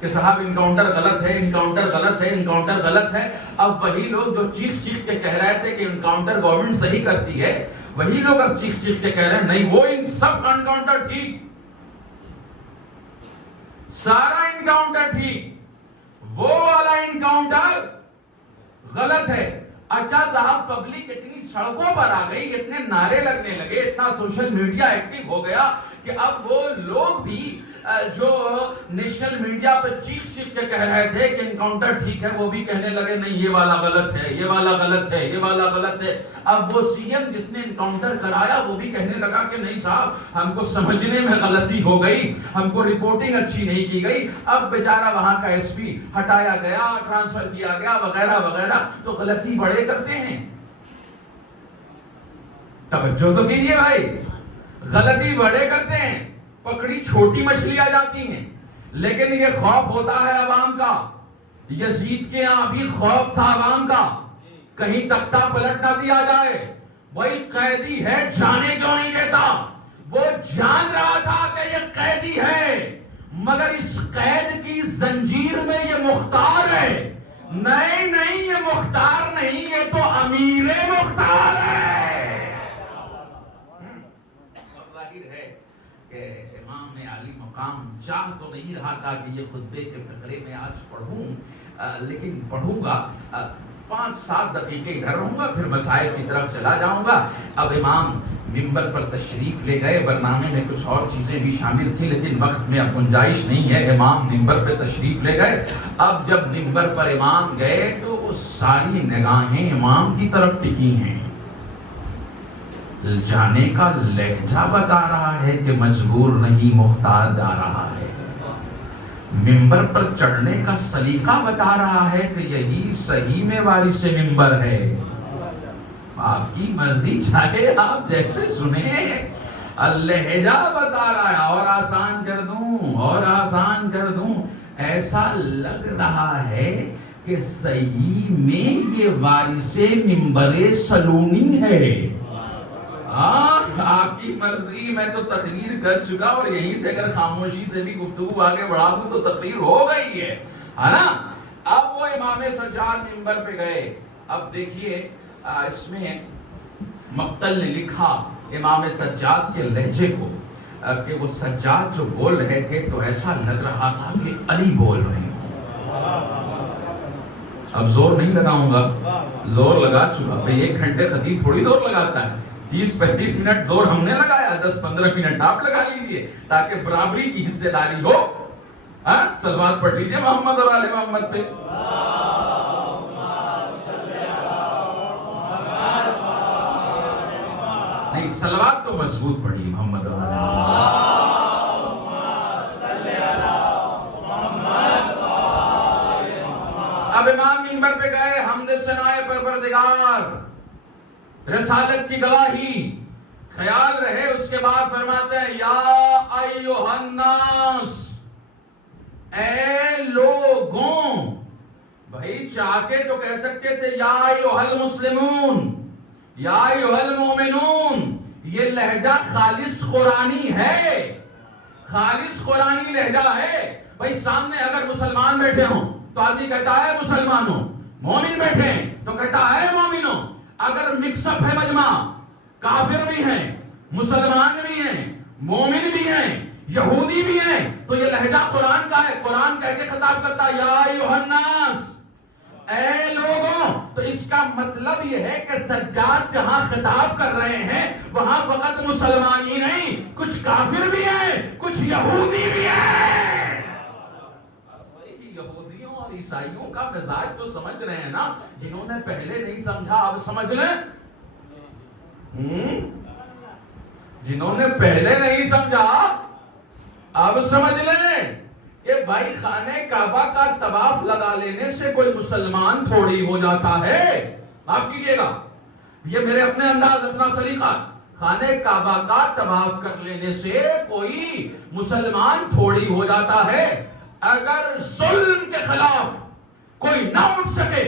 کہ صاحب انکاؤنٹر غلط ہے، انکاؤنٹر غلط ہے، انکاؤنٹر غلط ہے۔ اب وہی لوگ جو چیخ کے کہہ رہے تھے کہ انکاؤنٹر گورنمنٹ صحیح کرتی ہے، وہی لوگ اب چیخ کے کہہ رہے ہیں نہیں وہ سب انکاؤنٹر ٹھیک، سارا انکاؤنٹر ٹھیک، وہ والا انکاؤنٹر غلط ہے۔ اچھا صاحب پبلک اتنی سڑکوں پر آ گئی، اتنے نعرے لگنے لگے، اتنا سوشل میڈیا ایکٹیو ہو گیا کہ اب وہ لوگ بھی جو نیشنل میڈیا پہ چیخ چیخ کے کہہ رہے تھے کہ انکاؤنٹر ٹھیک ہے، وہ بھی کہنے لگے نہیں یہ والا غلط ہے، یہ والا غلط ہے، یہ والا غلط ہے۔ اب وہ سی ایم جس نے انکاؤنٹر کرایا وہ بھی کہنے لگا کہ نہیں صاحب ہم کو سمجھنے میں غلطی ہو گئی، ہم کو رپورٹنگ اچھی نہیں کی گئی۔ اب بیچارہ وہاں کا ایس پی ہٹایا گیا، ٹرانسفر کیا گیا وغیرہ وغیرہ۔ تو غلطی بڑے کرتے ہیں، توجہ تو کیجیے بھائی، غلطی بڑے کرتے ہیں، پکڑی چھوٹی مچھلی آ جاتی ہیں۔ لیکن یہ خوف ہوتا ہے عوام کا، یزید کے یہاں بھی خوف تھا عوام کا، کہیں تختہ پلٹ نہ دیا جائے۔ وہی قیدی ہے، جانے کیوں نہیں دیتا؟ وہ جان رہا تھا کہ یہ قیدی ہے، مگر اس قید کی زنجیر میں یہ مختار ہے۔ نہیں نہیں، یہ مختار نہیں، یہ تو امیر مختار ہے۔ ظاہر ہے کہ امام علی مقام چاہ تو نہیں رہا تھا کہ یہ خطبے کے فقرے میں آج پڑھوں، لیکن پڑھوں گا، 5-7 دقیقے ادھر رہوں گا، پھر مسائل کی طرف چلا جاؤں گا۔ اب امام منبر پر تشریف لے گئے، برنامے میں کچھ اور چیزیں بھی شامل تھیں لیکن وقت میں اب گنجائش نہیں ہے۔ امام منبر پہ تشریف لے گئے۔ اب جب منبر پر امام گئے تو وہ ساری نگاہیں امام کی طرف ٹکی ہیں۔ جانے کا لہجہ بتا رہا ہے کہ مجبور نہیں، مختار جا رہا ہے۔ منبر پر چڑھنے کا سلیقہ بتا رہا ہے کہ یہی صحیح میں وارث منبر ہے۔ آپ کی مرضی، چاہے آپ جیسے سنیں، لہجہ بتا رہا ہے۔ اور آسان کر دوں، اور آسان کر دوں، ایسا لگ رہا ہے کہ صحیح میں یہ وارث منبر سلونی ہے۔ آپ کی مرضی، میں تو تقریر کر چکا، اور یہیں سے اگر خاموشی سے بھی گفتگو آگے بڑھا دوں تو تقریر ہو گئی ہے نا۔ اب وہ امام سجاد منبر پہ گئے۔ اب دیکھیے اس میں مقتل نے لکھا امام سجاد کے لہجے کو کہ وہ سجاد جو بول رہے تھے تو ایسا لگ رہا تھا کہ علی بول رہے ہیں۔ اب زور نہیں لگاؤں گا، زور لگا چکا۔ 1 گھنٹے خطیب تھوڑی زور لگاتا ہے، 30-35 منٹ زور ہم نے لگایا، 10-15 منٹ آپ لگا لیجئے تاکہ برابری کی حصے داری ہو۔ صلوات پڑھ لیجئے محمد اور آل محمد پہ۔ نہیں، صلوات تو مضبوط پڑھی محمد اور آل محمد۔ اب امام منبر پہ گئے، حمد ثنائے پروردگار، رسالت کی گواہی، خیال رہے۔ اس کے بعد فرماتے ہیں یا ایھا الناس، اے لوگوں۔ بھائی چاہتے تو کہہ سکتے تھے یا ایھا المسلمون، یا ایھا المومنون۔ یہ لہجہ خالص قرآنی ہے، خالص قرآنی لہجہ ہے۔ بھائی سامنے اگر مسلمان بیٹھے ہوں تو آدمی کہتا ہے مسلمانوں، مومن بیٹھے ہیں تو کہتا ہے مومنوں۔ اگر مکس اپ ہے مجمع، کافر بھی ہیں، مسلمان بھی ہیں، مومن بھی ہیں، یہودی بھی ہیں، تو یہ لہجہ قرآن کا ہے۔ قرآن کہہ کے خطاب کرتا ہے یا ایھا الناس، اے لوگوں۔ تو اس کا مطلب یہ ہے کہ سجاد جہاں خطاب کر رہے ہیں وہاں فقط مسلمان ہی نہیں، کچھ کافر بھی ہیں، کچھ یہودی بھی ہیں۔ یہودیوں اور عیسائیوں کا مزاج تو سمجھ رہے ہیں نا؟ جنہوں نے پہلے نہیں سمجھا اب سمجھ لیں، جنہوں نے پہلے نہیں سمجھا اب سمجھ لیں کہ بھائی خانہ کعبہ کا طواف لگا لینے سے کوئی مسلمان تھوڑی ہو جاتا ہے۔ معاف کیجئے گا، یہ میرے اپنے انداز، اپنا سلیقہ۔ خانہ کعبہ کا طواف کر لینے سے کوئی مسلمان تھوڑی ہو جاتا ہے۔ اگر ظلم کے خلاف کوئی نہ اٹھ سکے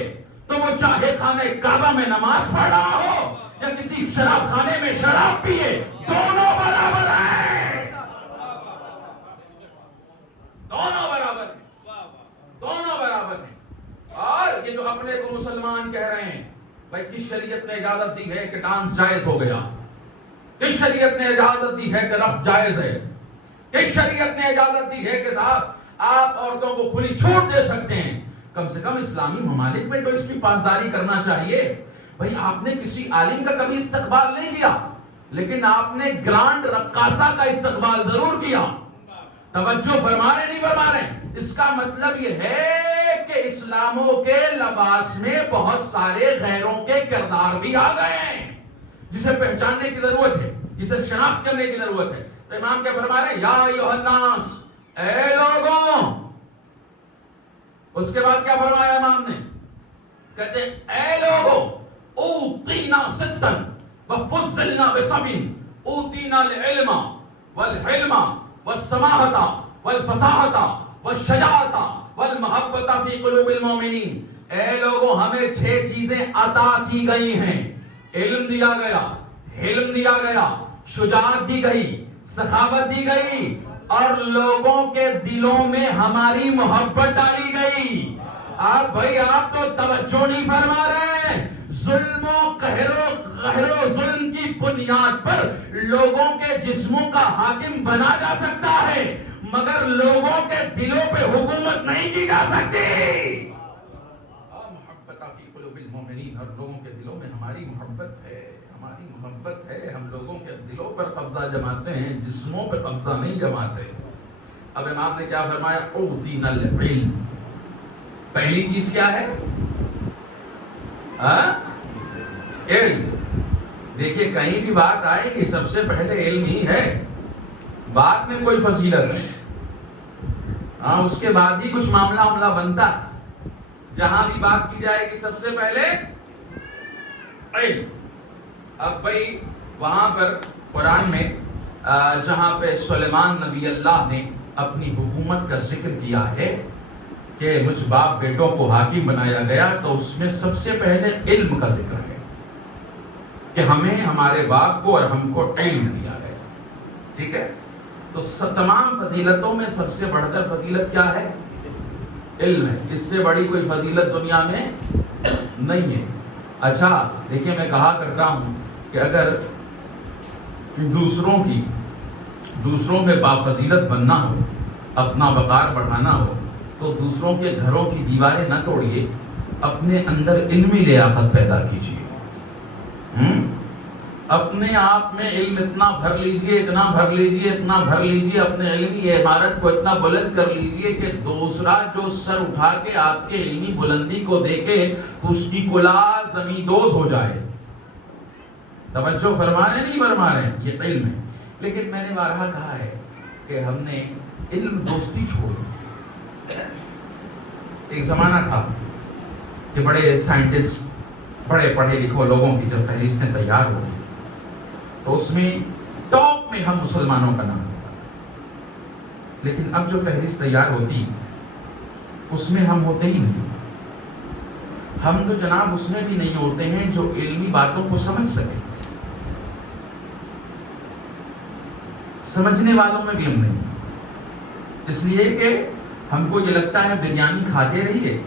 تو وہ چاہے خانہ کعبہ میں نماز پڑھ رہا ہو یا کسی شراب خانے میں شراب پیے، دونوں برابر ہیں، دونوں برابر ہیں، دونوں برابر ہیں۔ اور یہ جو اپنے کو مسلمان کہہ رہے ہیں، بھائی کس شریعت نے اجازت دی ہے کہ ڈانس جائز ہو گیا؟ کس شریعت نے اجازت دی ہے کہ رقص جائز ہے؟ کس شریعت نے اجازت دی ہے کہ صاحب آپ عورتوں کو کھلی چھوٹ دے سکتے ہیں؟ کم سے کم اسلامی ممالک میں تو اس کی پاسداری کرنا چاہیے۔ بھائی آپ نے کسی عالم کا کبھی استقبال نہیں کیا، لیکن آپ نے گرانڈ رقاصہ کا استقبال ضرور کیا۔ توجہ فرما رہے نہیں فرما رہے؟ اس کا مطلب یہ ہے کہ اسلاموں کے لباس میں بہت سارے غیروں کے کردار بھی آ گئے ہیں جسے پہچاننے کی ضرورت ہے، جسے شناخت کرنے کی ضرورت ہے۔ تو امام کیا فرما رہے ہیں؟ یا ایھا الناس، اے لوگوں۔ اس کے بعد کیا فرمایا امام نے؟ کہتے ہیں اے لوگوں، اوتینا ستا وفضلنا بسبع، اوتینا العلم والحلم والسماحۃ والفصاحۃ والشجاعۃ والمحبۃ فی قلوب المؤمنین۔ اے لوگوں، ہمیں 6 چیزیں عطا کی گئی ہیں، علم دیا گیا، حلم دیا گیا، شجاعت دی گئی، سخاوت دی گئی، اور لوگوں کے دلوں میں ہماری محبت ڈالی گئی۔ آپ بھائی آپ تو توجہ نہیں فرما رہے ہیں۔ ظلم و قہر و ظلم کی بنیاد پر لوگوں کے جسموں کا حاکم بنا جا سکتا ہے، مگر لوگوں کے دلوں پہ حکومت نہیں کی جا سکتی۔ محبت فی قلوب المؤمنین، اور لوگوں کے دلوں میں ہماری محبت ہے، ہماری محبت ہے۔ ہم لوگوں کے دلوں پر قبضہ جماتے ہیں، جسموں پہ قبضہ نہیں جماتے۔ اب امام نے کیا فرمایا؟ اوتینا العلم۔ پہلی چیز کیا ہے؟ علم۔ دیکھیے کہیں بھی بات آئے گی سب سے پہلے علم ہی ہے، بعد میں کوئی فضیلت ہے، اس کے بعد ہی کچھ معاملہ بنتا ہے۔ جہاں بھی بات کی جائے گی سب سے پہلے علم۔ اب بھائی وہاں پر قرآن میں جہاں پہ سلیمان نبی اللہ نے اپنی حکومت کا ذکر کیا ہے کہ مجھ باپ بیٹوں کو حاکم بنایا گیا، تو اس میں سب سے پہلے علم کا ذکر ہے کہ ہمیں ہمارے باپ کو اور ہم کو علم دیا گیا۔ ٹھیک ہے؟ تو تمام فضیلتوں میں سب سے بڑھ کر فضیلت کیا ہے؟ علم ہے۔ اس سے بڑی کوئی فضیلت دنیا میں نہیں ہے۔ اچھا دیکھیں، میں کہا کرتا ہوں کہ اگر دوسروں میں بافضیلت بننا ہو، اپنا وقار بڑھانا ہو، تو دوسروں کے گھروں کی دیواریں نہ توڑیے، اپنے اندر علمی لیاقت پیدا کیجیے۔ اپنے آپ میں علم اتنا بھر لیجئے، اپنے علمی عمارت کو اتنا بلند کر لیجئے کہ دوسرا جو سر اٹھا کے آپ کے علمی بلندی کو دیکھے اس کی کلا زمین دوز ہو جائے۔ توجہ فرمانے نہیں فرما رہے ہیں، یہ علم ہے۔ لیکن میں نے بارہا کہا ہے کہ ہم نے علم دوستی چھوڑ دی۔ ایک زمانہ تھا کہ بڑے سائنٹسٹ، بڑے پڑھے لکھوں لوگوں کی جب فہرستیں تیار ہوتی تو اس میں ٹاپ میں ہم مسلمانوں کا نام ہوتا تھا، لیکن اب جو فہرست تیار ہوتی اس میں ہم ہوتے ہی نہیں۔ ہم تو جناب اس میں بھی نہیں ہوتے ہیں جو علمی باتوں کو سمجھ سکے، سمجھنے والوں میں بھی ہم نہیں، اس لیے کہ ہم کو یہ لگتا ہے بریانی کھاتے رہیے۔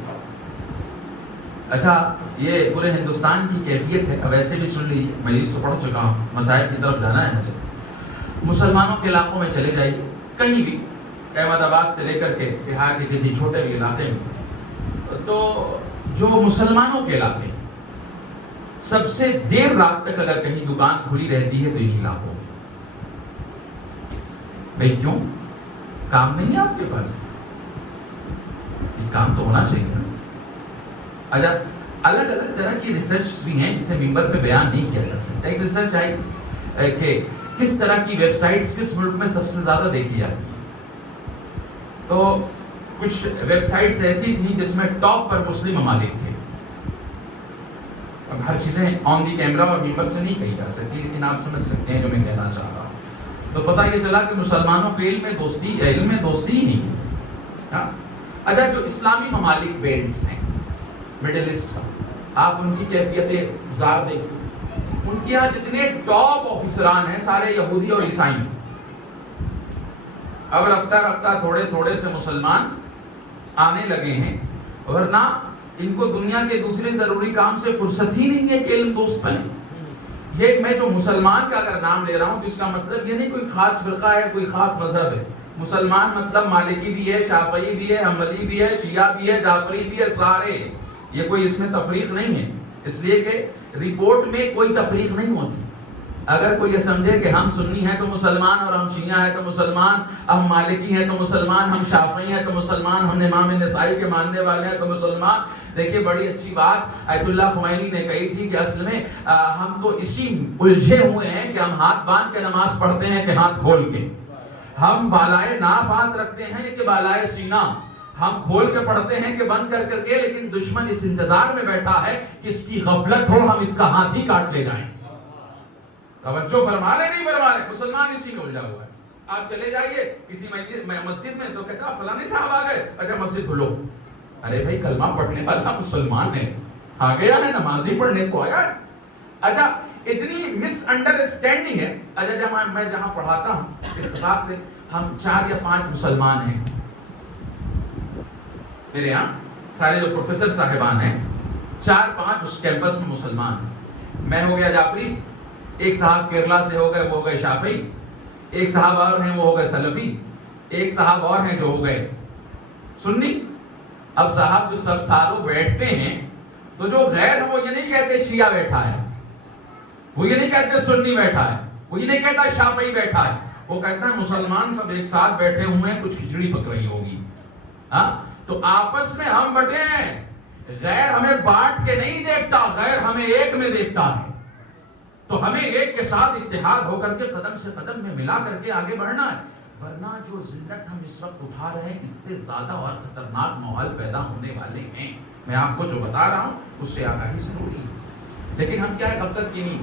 اچھا یہ پورے ہندوستان کی کیفیت ہے، اب ایسے بھی سن لیجیے، میں اس کو پڑھ چکا ہوں، مذاہب کی طرف جانا ہے مجھے۔ مسلمانوں کے علاقوں میں چلے جائیے، کہیں بھی، احمد آباد سے لے کر کے بہار کے کسی چھوٹے بھی علاقے میں، تو جو مسلمانوں کے علاقے سب سے دیر رات تک اگر کہیں دکان کھلی رہتی ہے تو یہی علاقوں میں۔ بھائی کیوں؟ کام نہیں ہے آپ کے پاس؟ یہ کام تو ہونا چاہیے نا۔ اچھا الگ الگ طرح کی ریسرچ بھی ہیں جسے ممبر پہ بیان نہیں کیا جا سکتا۔ ایک ریسرچ آئی کہ کس طرح کی ویب سائٹس کس ملک میں سب سے زیادہ دیکھی جاتی ہیں، تو کچھ ویب سائٹس ایسی تھیں جس میں ٹاپ پر مسلم ممالک تھے۔ اب ہر چیزیں آن دی کیمرہ اور ممبر سے نہیں کہی جا سکتی، لیکن آپ سمجھ سکتے ہیں جو میں کہنا چاہ رہا ہوں۔ تو پتہ یہ چلا کہ مسلمانوں کے علم میں دوستی ہی نہیں ہے۔ اچھا جو اسلامی ممالک بیلٹس ہیں، مڈل ایسٹ کا، آپ ان کی کیفیت زار دیکھیں، ان کے یہاں جتنے ٹاپ آفیسران ہیں سارے یہودی اور عیسائی ہیں۔ اب رفتہ رفتہ تھوڑے تھوڑے سے مسلمان آنے لگے ہیں، ورنہ ان کو دنیا کے دوسرے ضروری کام سے فرصت ہی نہیں ہے کہ علم دوست بنے۔ یہ میں جو مسلمان کا اگر نام لے رہا ہوں تو اس کا مطلب یہ نہیں کوئی خاص فرقہ ہے، کوئی خاص مذہب ہے۔ مسلمان مطلب مالکی بھی ہے، شافعی بھی ہے، حنبلی بھی ہے، شیعہ بھی ہے، جعفری بھی ہے، سارے، یہ کوئی اس میں تفریق نہیں ہے، اس لیے کہ رپورٹ میں کوئی تفریق نہیں ہوتی۔ اگر کوئی یہ سمجھے کہ ہم سنی ہیں تو مسلمان اور ہم شیعہ ہیں تو مسلمان، ہم مالکی ہیں تو مسلمان، ہم شافعی ہیں تو مسلمان، ہم امام نسائی کے ماننے والے ہیں تو مسلمان، دیکھیے بڑی اچھی بات آیت اللہ خمینی نے کہی تھی کہ اصل میں ہم تو اسی الجھے ہوئے ہیں کہ ہم ہاتھ باندھ کے نماز پڑھتے ہیں کہ ہاتھ کھول کے، ہم بالائے ناف ہاتھ رکھتے ہیں کہ بالائے سینہ، ہم کھول کے پڑھتے ہیں کہ بند کر کر کے، لیکن دشمن اس انتظار میں بیٹھا ہے کہ اس کی غفلت ہو، ہم اس کا ہاتھ ہی کاٹ لے جائیں۔ توجہ فرما رہے نہیں فرما رہے، مسلمان اسی میں الجھا ہوا ہے۔ آپ چلے جائیے کسی مسجد میں تو کہتا فلانے صاحب آ گئے، اچھا مسجد کھلو، ارے بھائی کلمہ پڑھنے والا مسلمان ہے، آ گیا ہے نمازی پڑھنے کو آیا ہے۔ اچھا اتنی مس انڈرسٹینڈنگ ہے۔ اچھا جب میں جہاں پڑھاتا ہوں اتفاق سے ہم 4 یا 5 مسلمان ہیں میرے یہاں، سارے جو پروفیسر صاحبان ہیں 4-5 اس کیمپس میں مسلمان ہیں۔ میں ہو گیا جعفری، ایک صاحب کیرلا سے ہو گئے، وہ ہو گئے شافعی، ایک صاحب اور ہیں وہ ہو گئے سلفی، ایک صاحب اور ہیں جو ہو گئے سنی۔ اب صاحب جو سب سالوں بیٹھتے ہیں تو جو غیر ہے وہ یہ نہیں کہتے شیعہ بیٹھا ہے، وہ یہ نہیں کہتے سنی بیٹھا ہے، وہ یہ نہیں کہتا شافعی بیٹھا ہے، وہ کہتا ہے مسلمان سب ایک ساتھ بیٹھے ہوئے ہیں، کچھ کھچڑی پک رہی ہوگی۔ ہاں تو آپس میں ہم بٹے ہیں، غیر ہمیں بانٹ کے نہیں دیکھتا، غیر ہمیں ایک میں دیکھتا ہے، تو ہمیں ایک کے ساتھ اتحاد ہو کر کے قدم سے قدم میں ملا کر کے آگے بڑھنا ہے، ورنہ جو ذلت ہم اس وقت اٹھا رہے ہیں اس سے زیادہ اور خطرناک ماحول پیدا ہونے والے ہیں۔ میں آپ کو جو بتا رہا ہوں اس سے آگاہی ضروری ہے، لیکن ہم کیا ہے غفلت کی نہیں،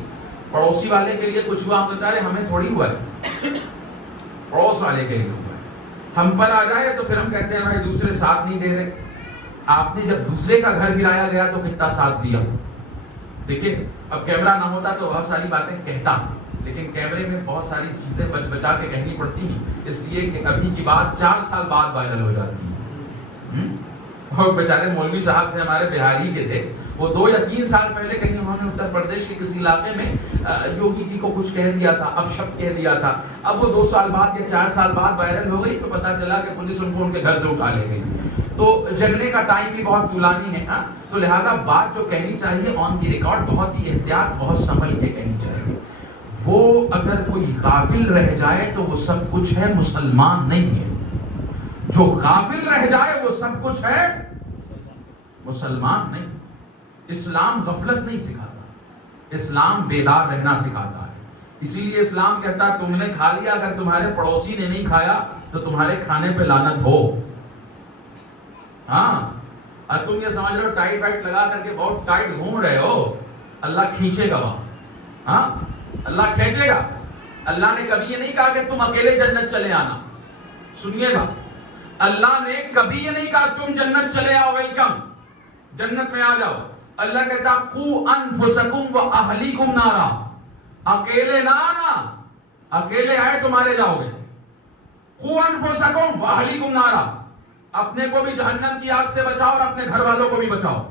پڑوسی والے کے لیے کچھ ہوا ہم بتا رہے ہمیں تھوڑی ہوا ہے، پڑوس والے کے لیے ہوا ہے، ہم پر آ جائے تو پھر ہم کہتے ہیں بھائی دوسرے ساتھ نہیں دے رہے۔ آپ نے جب دوسرے کا گھر گرایا گیا تو کتنا ساتھ دیا؟ دیکھیے اب کیمرہ نہ ہوتا تو بہت ساری باتیں کہتا، لیکن کیمرے میں بہت ساری چیزیں بچ بچا کے کہنی پڑتی ہیں، اس لیے کہ ابھی کی بات 4 سال بعد وائرل ہو جاتی ہے۔ اور بیچارے مولوی صاحب تھے ہمارے بہاری کے تھے، وہ 2 یا 3 سال پہلے کہیں انہوں نے اتر پردیش کے کسی علاقے میں یوگی جی کو کچھ کہہ دیا تھا، اپشپ کہہ دیا تھا، اب وہ 2 سال بعد یا 4 سال بعد وائرل ہو گئی تو پتا چلا کہ پولیس ان کو ان کے گھر سے اٹھا لے گئی۔ تو جگنے کا ٹائم بھی بہت طولانی ہے، تو لہٰذا بات جو کہنی چاہیے آن دی ریکارڈ بہت ہی احتیاط بہت سنبھل کے کہنی چاہیے۔ وہ اگر کوئی غافل رہ جائے تو وہ سب کچھ ہے، مسلمان نہیں ہے۔ جو غافل رہ جائے وہ سب کچھ ہے، مسلمان نہیں۔ اسلام غفلت نہیں سکھاتا، اسلام بیدار رہنا سکھاتا ہے۔ اسی لیے اسلام کہتا ہے تم نے کھا لیا، اگر تمہارے پڑوسی نے نہیں کھایا تو تمہارے کھانے پہ لعنت ہو۔ ہاں اور تم یہ سمجھ رہے ہو ٹائٹ وائٹ لگا کر کے بہت ٹائٹ گھوم رہے ہو، اللہ کھینچے گا وہاں، ہاں اللہ کھینچے گا۔ اللہ نے کبھی یہ نہیں کہا کہ تم اکیلے جنت چلے آنا، سنیے گا، اللہ نے کبھی یہ نہیں کہا تم جنت چلے آؤ، ویلکم جنت میں آ جاؤ۔ اللہ کہتا قو انفسکم و اہلیکم نارا، اکیلے نہ آنا، اکیلے آئے تو مارے جاؤ گے۔ قو انفسکم و اہلیکم نارا، اپنے کو بھی جہنم کی آگ سے بچاؤ اور اپنے گھر والوں کو بھی بچاؤ۔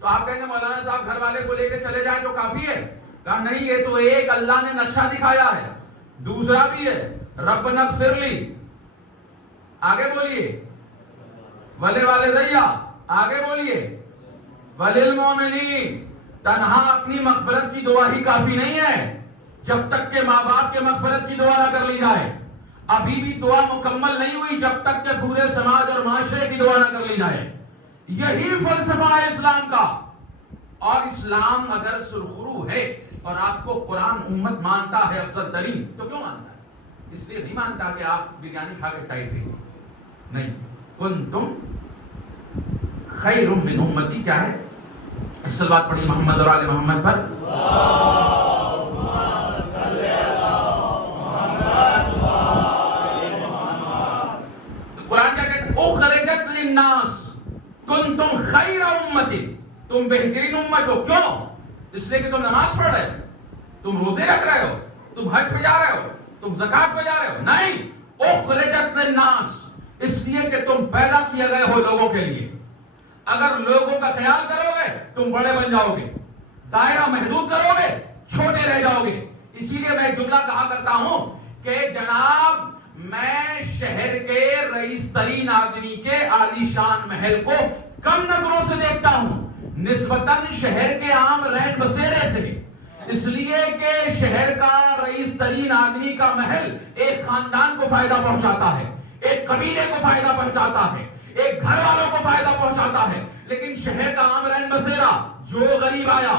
تو آپ کہیں گے مولانا صاحب گھر والے کو لے کے چلے جائیں تو کافی ہے؟ کہا نہیں، یہ تو ایک اللہ نے نقشہ دکھایا ہے، دوسرا بھی ہے، ربنا اغفر لی، آگے بولیے، ولی والدیہ، آگے بولیے، وللمؤمنین۔ تنہا اپنی مغفرت کی دعا ہی کافی نہیں ہے، جب تک کہ ماں باپ کے مغفرت کی دعا نہ کر لی جائے۔ ابھی بھی دعا مکمل نہیں ہوئی جب تک کہ پورے سماج اور معاشرے کی دعا نہ کر لی جائے۔ یہی فلسفہ ہے اسلام کا۔ اور اسلام اگر سرخرو ہے اور آپ کو قرآن امت مانتا ہے افضل ترین، تو کیوں مانتا ہے؟ اس لیے نہیں مانتا کہ آپ بریانی کھا کے ٹائٹ رہیے، نہیں۔ کنتم خیر من امتی کیا ہے؟ اکثر بات پڑھی محمد اور آل محمد پر۔ قرآن کیا کہتا ہے؟ اخرجت للناس کنتم خیر امتی، تم بہترین امت ہو۔ کیوں؟ اس لیے کہ تم نماز پڑھ رہے ہو، تم روزے رکھ رہے ہو، تم حج پہ جا رہے ہو، تم زکات پہ جا رہے ہو۔ نہیں، اخرجت للناس، اس لیے کہ تم پیدا کیے گئے ہو لوگوں کے لیے۔ اگر لوگوں کا خیال کرو گے تم بڑے بن جاؤ گے، دائرہ محدود کرو گے چھوٹے رہ جاؤ گے۔ اسی لیے میں ایک جملہ کہا کرتا ہوں کہ جناب میں شہر کے رئیس ترین آدمی کے عالی شان محل کو کم نظروں سے دیکھتا ہوں نسبتاً شہر کے عام رہن بسیرے سے۔ اس لیے کہ شہر کا رئیس ترین آدمی کا محل ایک خاندان کو فائدہ پہنچاتا ہے، ایک قبیلے کو فائدہ پہنچاتا ہے، ایک گھر والوں کو فائدہ پہنچاتا ہے. لیکن شہر کا عام رہن بسیرا جو غریب آیا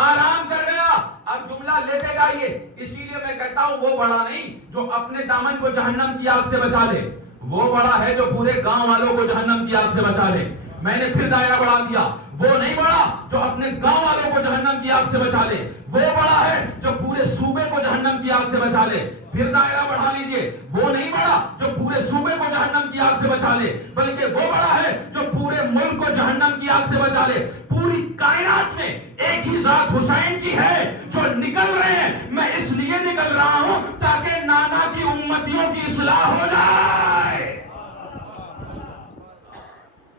آرام کر گیا. اب جملہ لیتے گائیے. اسی لیے میں کہتا ہوں وہ بڑا نہیں جو اپنے دامن کو جہنم کی آگ سے بچا لے، وہ بڑا ہے جو پورے گاؤں والوں کو جہنم کی آگ سے بچا لے. میں نے پھر دائرہ بڑھا دیا. وہ نہیں بڑا جو اپنے گاؤں والوں کو جہنم کی آگ سے بچا لے، وہ بڑا ہے جو پورے صوبے کو جہنم کی آگ سے بچا لے. پھر دائرہ بڑھا لیجئے. وہ نہیں بڑا جو پورے صوبے کو جہنم کی آگ سے بچا لے، بلکہ وہ بڑا ہے جو پورے ملک کو جہنم کی آگ سے بچا لے. پوری کائنات میں ایک ہی ذات حسین کی ہے جو نکل رہے ہیں. میں اس لیے نکل رہا ہوں تاکہ نانا کی امتیوں کی اصلاح ہو جائے.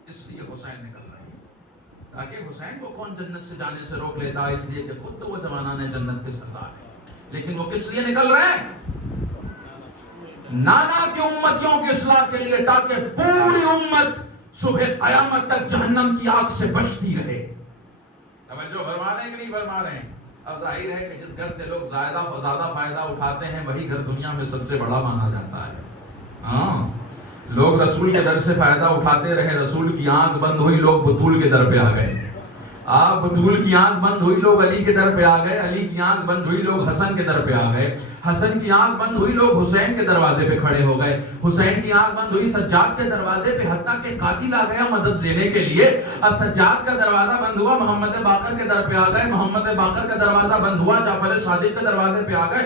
اس لیے حسین نکل رہے ہیں تاکہ حسین کو کون جنت سے جانے سے روک لیتا ہے، اس لیے کہ خود تو وہ زمانہ نے جنت کے سردار ہے. لیکن وہ کس لیے نکل رہے ہیں؟ نانا کی امتیوں کی اصلاح کے لیے، تاکہ پوری امت صبح قیامت تک جہنم کی آگ سے بچتی رہے. توجہ فرما رہے ہیں کہ نہیں فرما رہے ہیں؟ اب ظاہر ہے کہ جس گھر سے لوگ زیادہ فائدہ اٹھاتے ہیں وہی گھر دنیا میں سب سے بڑا مانا جاتا ہے. ہاں، لوگ رسول کے در سے فائدہ اٹھاتے رہے، رسول کی آنکھ بند ہوئی، لوگ بطول کے در پہ آ گئے. آپ بطول کی آنکھ بند ہوئی، لوگ علی کے در پہ آ گئے. علی کی آنکھ بند ہوئی، لوگ حسن کے در پہ آ گئے. حسن کی آنکھ بند ہوئی، لوگ حسین کے دروازے پہ کھڑے ہو گئے. حسین کی آنکھ بند ہوئی سجاد کے دروازے پہ، حتیٰ کہ قاتل آ گیا مدد لینے کے لیے. اور سجاد کا دروازہ بند ہوا، محمد باقر کے در پہ آ گئے. محمد باقر کا دروازہ بند ہوا، جعفر صادق کے دروازے پہ آ گئے.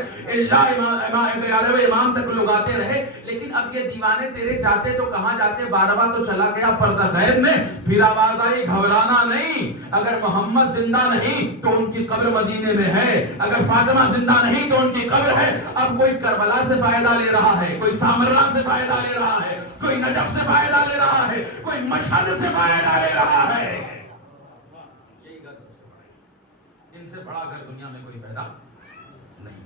امام تک لوگ آتے رہے. لیکن اب یہ دیوانے تیرے جاتے تو کہاں جاتے؟ بارہواں تو چلا گیا پردہ غیب میں. پھر آواز آئی گھبرانا نہیں، اگر محمد زندہ نہیں تو ان کی قبر مدینے میں ہے، اگر فاطمہ زندہ نہیں تو ان کی قبر ہے. اب کوئی کربلا سے فائدہ لے رہا ہے، کوئی سامرہ سے فائدہ لے رہا ہے، کوئی نجف سے فائدہ لے رہا ہے، کوئی مشہد سے فائدہ لے رہا ہے. یہی گھر سب سے بڑا ہے. ان سے بڑا گھر دنیا میں کوئی پیدا نہیں.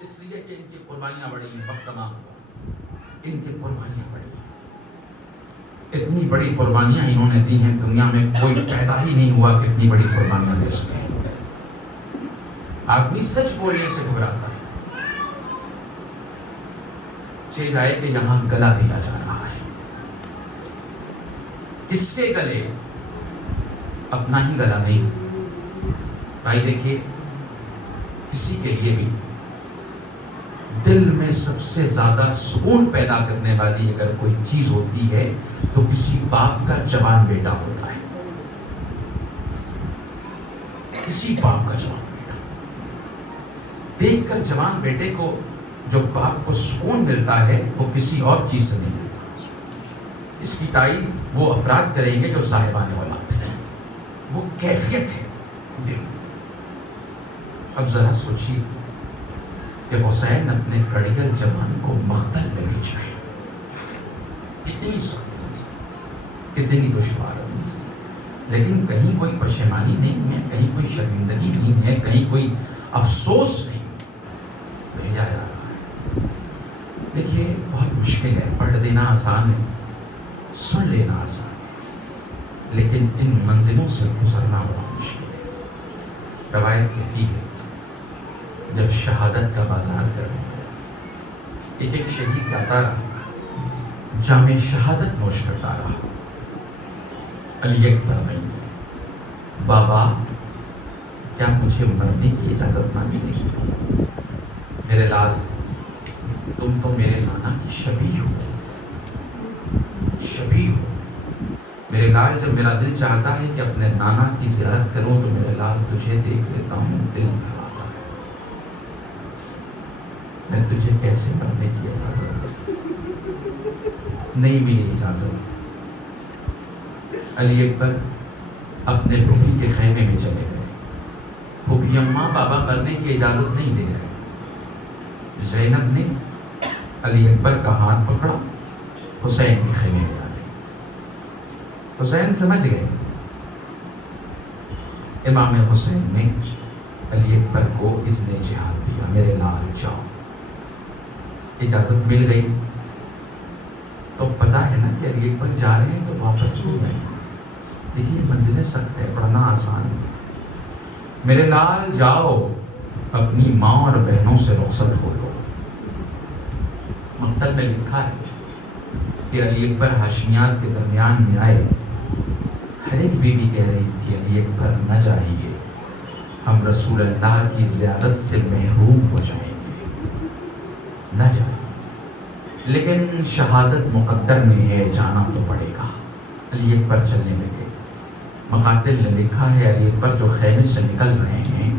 اس لیے کہ ان کی قربانیاں بڑی ہیں. وقت تمام ہوا. ان کی قربانیاں بڑی ہیں. اتنی بڑی قربانیاں انہوں نے دی ہیں، دنیا میں کوئی پیدا ہی نہیں ہوا کہ اتنی بڑی قربانیاں دے سکے. آدمی سچ بولنے سے گھبراتا ہے. چیز آئے کہ یہاں گلا دیا جا رہا ہے. کس کے گلے؟ اپنا ہی گلا نہیں. بھائی دیکھیے، کسی کے لیے بھی دل میں سب سے زیادہ سکون پیدا کرنے والی اگر کوئی چیز ہوتی ہے تو کسی باپ کا جوان بیٹا ہوتا ہے. کسی باپ کا جوان بیٹا دیکھ کر جوان بیٹے کو جو باپ کو سکون ملتا ہے وہ کسی اور چیز سے نہیں ملتا. اس کی تائید وہ افراد کریں گے جو صاحبان اولاد ہیں. وہ کیفیت ہے دل. اب ذرا سوچیے کہ حسین اپنے کڑیل جوان کو مقتل میں بھیج رہے. کتنی سخت، کتنی دشوار ہے. لیکن کہیں کوئی پشیمانی نہیں ہے، کہیں کوئی شرمندگی نہیں ہے، کہیں کوئی افسوس نہیں. بھیجا جا رہا ہے. دیکھیے بہت مشکل ہے. پڑھ دینا آسان ہے، سن لینا آسان ہے، لیکن ان منزلوں سے گزرنا بڑا مشکل ہے. روایت کہتی ہے جب شہادت کا بازار کرنے ایک شہید جاتا رہا، جام شہادت نوش کرتا رہا. علی اکبر نہیں، بابا کیا مجھے مرنے کی اجازت نہ ملے گی؟ میرے لال، تم تو میرے نانا کی شبیہ ہو. میرے لال، جب میرا دل چاہتا ہے کہ اپنے نانا کی زیارت کروں تو میرے لال تجھے دیکھ لیتا ہوں، دل بھر آتا ہے. میں تجھے کیسے مرنے کی اجازت نہیں ملی اجازت. علی اکبر اپنے پھوپھی کے خیمے میں چلے گئے. پھوپھی اماں بابا مرنے کی اجازت نہیں دے رہے. زینب نے علی اکبر کا ہاتھ پکڑا، حسین کے خیمے میں آ گئے. حسین سمجھ گئے. امام حسین نے علی اکبر کو اذن جہاد دیا. میرے لال جاؤ. اجازت مل گئی تو پتا ہے نا کہ علی اکبر جا رہے ہیں تو واپس نہیں رہے. دیکھیے منزلیں سخت ہے، پڑھنا آسان ہے. میرے لال جاؤ اپنی ماں اور بہنوں سے رخصت ہو لو۔ مقتل میں لکھا ہے کہ علی اکبر ہاشمیات کے درمیان میں آئے، ہر ایک بیوی کہہ رہی تھی علی اکبر نہ جائیے، ہم رسول اللہ کی زیارت سے محروم ہو جائیں گے، نہ جائیے، لیکن شہادت مقدر میں ہے، جانا تو پڑے گا۔ علی اکبر چلنے لگے۔ مقاتل نے لکھا ہے علی اکبر جو خیمے سے نکل رہے ہیں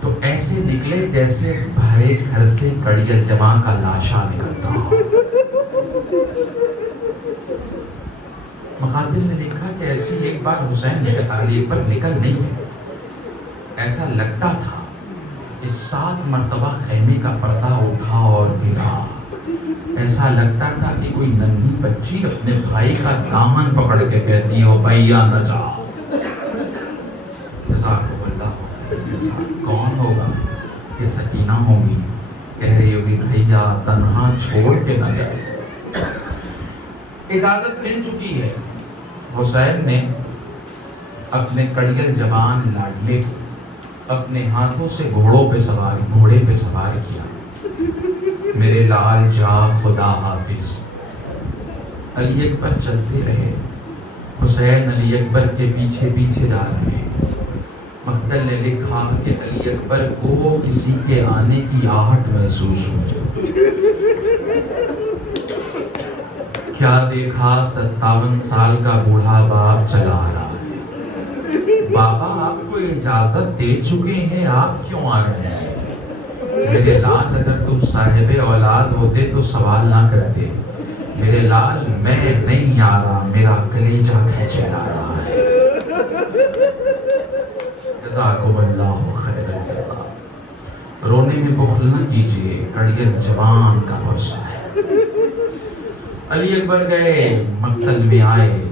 تو ایسے نکلے جیسے بھرے گھر سے کڑی الجماں کا لاشا نکلتا ہو۔ مقاتل نے لکھا کہ ایسی ایک بار حسین علی اکبر نکل نہیں ہے، ایسا لگتا تھا کہ 7 مرتبہ خیمے کا پردہ اٹھا اور گرا، ایسا لگتا تھا کہ کوئی ننھی بچی اپنے بھائی کا دامن پکڑ کے کہتی ہو بھیا نہ جا۔ جزاکم اللہ خیر۔ کون ہوگا؟ یہ سکینہ ہوگی، کہہ رہی ہوگی بھیا تنہا چھوڑ کے نہ جائے۔ اجازت مل چکی ہے۔ حسین نے اپنے کڑیل جوان لاڈلے اپنے ہاتھوں سے گھوڑے پہ سوار کیا۔ میرے لال جا خدا حافظ۔ علی اکبر چلتے رہے، حسین علی اکبر کے پیچھے پیچھے جا رہے ہیں۔ مقتل نے لکھا کہ علی اکبر کو کسی کے آنے کی آہٹ محسوس ہوئی۔ کیا دیکھا 57 سال کا بوڑھا باپ چلا آ رہا ہے۔ بابا آپ کو اجازت دے چکے ہیں، آپ کیوں آ رہے ہیں؟ میرے لال اگر تم صاحب اولاد ہوتے تو سوال نہ کرتے۔ میرے لال میں نہیں آ رہا، میرا کلیجہ کھینچے آ رہا ہے۔ جزاکم اللہ خیر الجزا۔ رونے میں بخل نہ کیجیے، کڑیل جوان کا بھروسہ ہے۔ علی اکبر گئے، مقتل میں آئے۔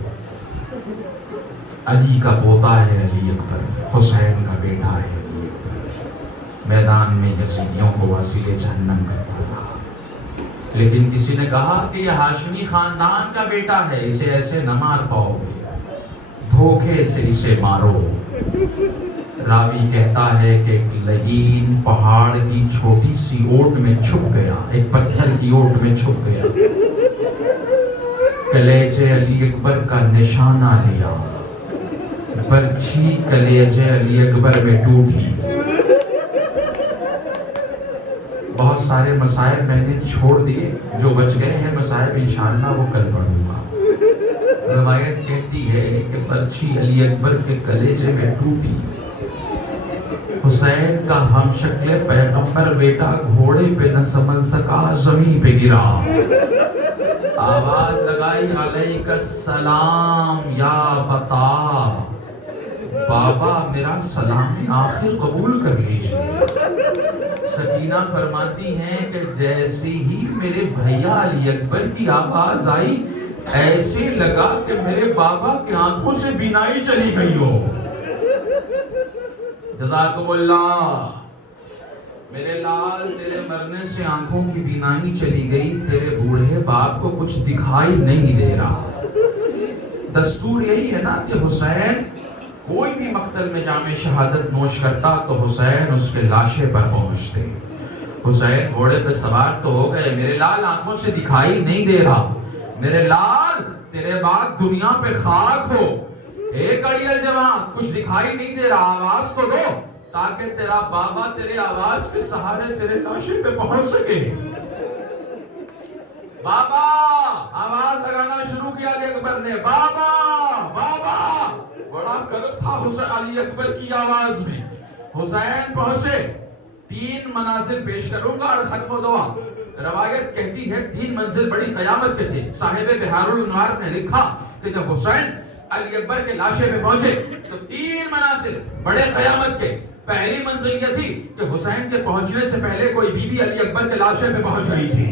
علی کا پوتا ہے علی اکبر، حسین کا بیٹا ہے علی اکبر۔ میدان میں یزیدیوں کو وسیلے جہنم کرتا رہا، لیکن کسی نے کہا کہ یہ ہاشمی خاندان کا بیٹا ہے، اسے ایسے نہ مار پاؤ گے، دھوکے سے اسے مارو۔ راوی کہتا ہے کہ ایک لعین پہاڑ کی چھوٹی سی اوٹ میں چھپ گیا، ایک پتھر کی اوٹ میں چھپ گیا، کلیجے علی اکبر کا نشانہ لیا، برچھی کلیجے علی اکبر میں ٹوٹی۔ بہت سارے مسائب میں نے چھوڑ دیے، جو بچ گئے ہیں مسائب انشاءاللہ وہ کل پڑھوں گا۔ روایت کہتی ہے کہ برچھی علی اکبر کے کلیجے میں ٹوٹی۔ حسین کا ہم شکل پیغمبر بیٹا گھوڑے پہ نہ سنبھل سکا، زمین پہ گرا، آواز لگائی علیک السلام یا بتا، بابا میرا سلام آخر قبول کر لیجیے۔ سکینہ فرماتی ہیں کہ جیسے ہی میرے بھیا علی اکبر کی آواز آئی، ایسے لگا کہ میرے بابا کی آنکھوں سے بینائی چلی گئی ہو۔ جزاکم اللہ۔ میرے لال تیرے مرنے سے آنکھوں کی بینائی چلی گئی، تیرے بوڑھے باپ کو کچھ دکھائی نہیں دے رہا۔ دستور یہی ہے نا کہ حسین کوئی بھی مقتل میں جام شہادت نوش کرتا تو حسین اس کے لاشے پر پہنچتے۔ حسین گھوڑے پہ سوار تو ہو گئے، میرے لال آنکھوں سے دکھائی نہیں دے رہا، میرے لال تیرے بعد دنیا پہ خاک ہو، ایک اڑیل جوان کچھ دکھائی نہیں دے رہا، آواز تو دو تاکہ تیرا بابا تیرے آواز کے سہارے تیرے لاشے پہ پہنچ سکے۔ بابا آواز لگانا شروع کیا علی اکبر نے، بابا بابا، بڑا کرب تھا حسین علی اکبر کی آواز میں۔ حسین پہنچے، 3 منازل پیش کروں گا اور ختم و دعا۔ روایت کہتی ہے 3 منزل بڑی قیامت کے تھے۔ صاحب بحار الانوار نے لکھا کہ جب حسین علی اکبر کے لاشے پہ پہنچے تو 3 منازل بڑے قیامت کے۔ پہلی منزل یہ تھی کہ حسین کے پہنچنے سے پہلے کوئی بی بی علی اکبر کے لاشے پہ پہنچ گئی تھی،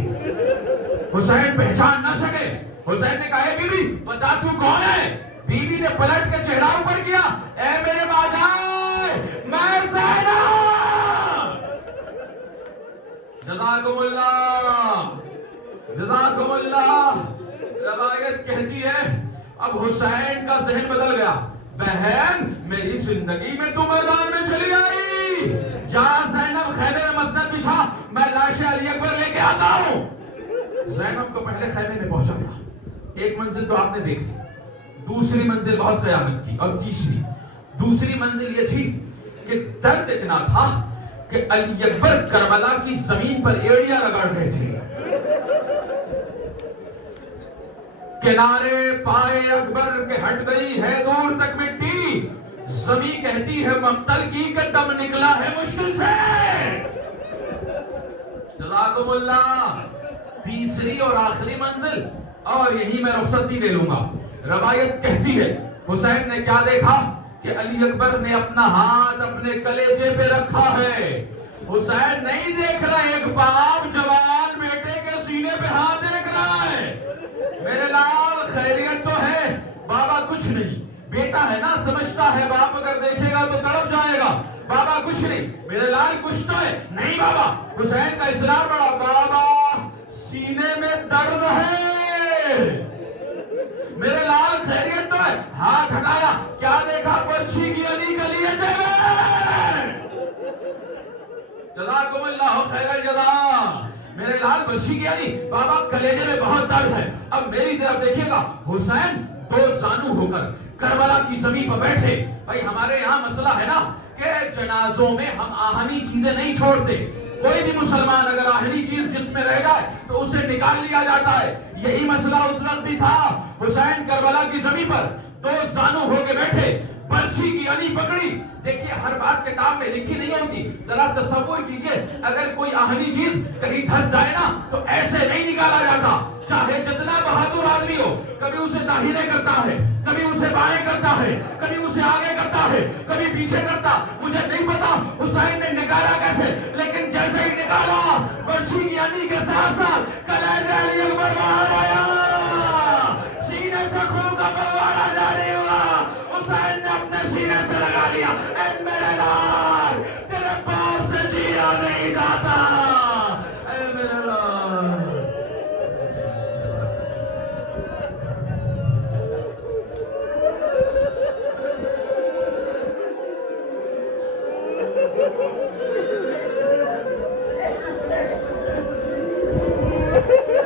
حسین پہچان نہ سکے۔ حسین نے کہا اے بی بی بتا تو کون ہے؟ بی بی نے پلٹ کے چہرہ اوپر کیا، اے میرے باجائے میں زینب۔ جزاکم اللہ، جزاکم اللہ۔ روایت کہتی ہے اب حسین کا ذہن بدل گیا، بہن میری زندگی میں تو میدان میں چلی آئی، جہاں زینب خیمے میں مسند بچھا، میں لاش علی اکبر لے کے آتا ہوں۔ زینب کو پہلے خیمے میں پہنچایا، ایک منزل تو آپ نے دیکھ لی، دوسری منزل بہت قیامت کی، اور دوسری منزل یہ تھی کہ درد اتنا تھا کہ علی اکبر کربلا کی زمین پر ایڑیاں رگڑ رہے تھے۔ کنارے پائے اکبر کے ہٹ گئی ہے دور تک مٹی، زمین کہتی ہے مقتل کی کہ دم نکلا ہے مشکل سے۔ جزاکم اللہ۔ تیسری اور آخری منزل، اور یہی میں رخصتی دے لوں گا۔ روایت کہتی ہے حسین نے کیا دیکھا کہ علی اکبر نے اپنا ہاتھ اپنے کلیجے پہ رکھا ہے۔ حسین نہیں دیکھ رہا ایک باپ جوان بیٹے کے سینے پہ ہاتھ دیکھ رہا ہے۔ میرے لال خیریت تو ہے، بابا کچھ نہیں، بیٹا ہے نا، سمجھتا ہے باپ اگر دیکھے گا تو تڑپ جائے گا، بابا کچھ نہیں، میرے لال کچھ تو ہے نہیں بابا۔ حسین کا اصرار بڑا، بابا سینے میں درد ہے، میرے لال خیریت تو ہے، ہاتھ ہٹایا، کیا دیکھا؟ بچی کی علی کلیجے میں۔ جزاکم اللہ خیر الجزا۔ میرے لال بچی کی علی، بابا کلیجے میں بہت درد ہے۔ اب میری طرف دیکھیے گا، حسین دو زانو ہو کر کربلا کی زمین پر بیٹھے۔ بھائی ہمارے یہاں مسئلہ ہے نا کہ جنازوں میں ہم آہنی چیزیں نہیں چھوڑتے، کوئی بھی مسلمان اگر آہنی چیز جس میں رہ جائے تو اسے نکال لیا جاتا ہے۔ یہی مسئلہ اس وقت بھی تھا۔ حسین کربلا کی زمین پر دو زانو ہو کے بیٹھے، برچھی کی علی پکڑی۔ دیکھیے ہر بات کتاب میں لکھی نہیں ہوتی، ذرا تصور کیجئے اگر کوئی آہنی چیز کہیں دھس جائے نا تو ایسے نہیں نکالا جاتا، چاہے جتنا بہادر آدمی ہو، کبھی اسے داہنے کرتا ہے، کبھی اسے بائیں کرتا ہے، کبھی اسے آگے کرتا ہے، کبھی پیچھے کرتا، مجھے نہیں پتا حسین نے نکالا کیسے، لیکن جیسے ہی نکالا برچھی کی علی کے ساتھ ساتھ کلیجہ علی اکبر باہر آیا، سینے سے خون کا فوارہ جاری ہوا، حسین نے اپنے سینے سے لگا لیا۔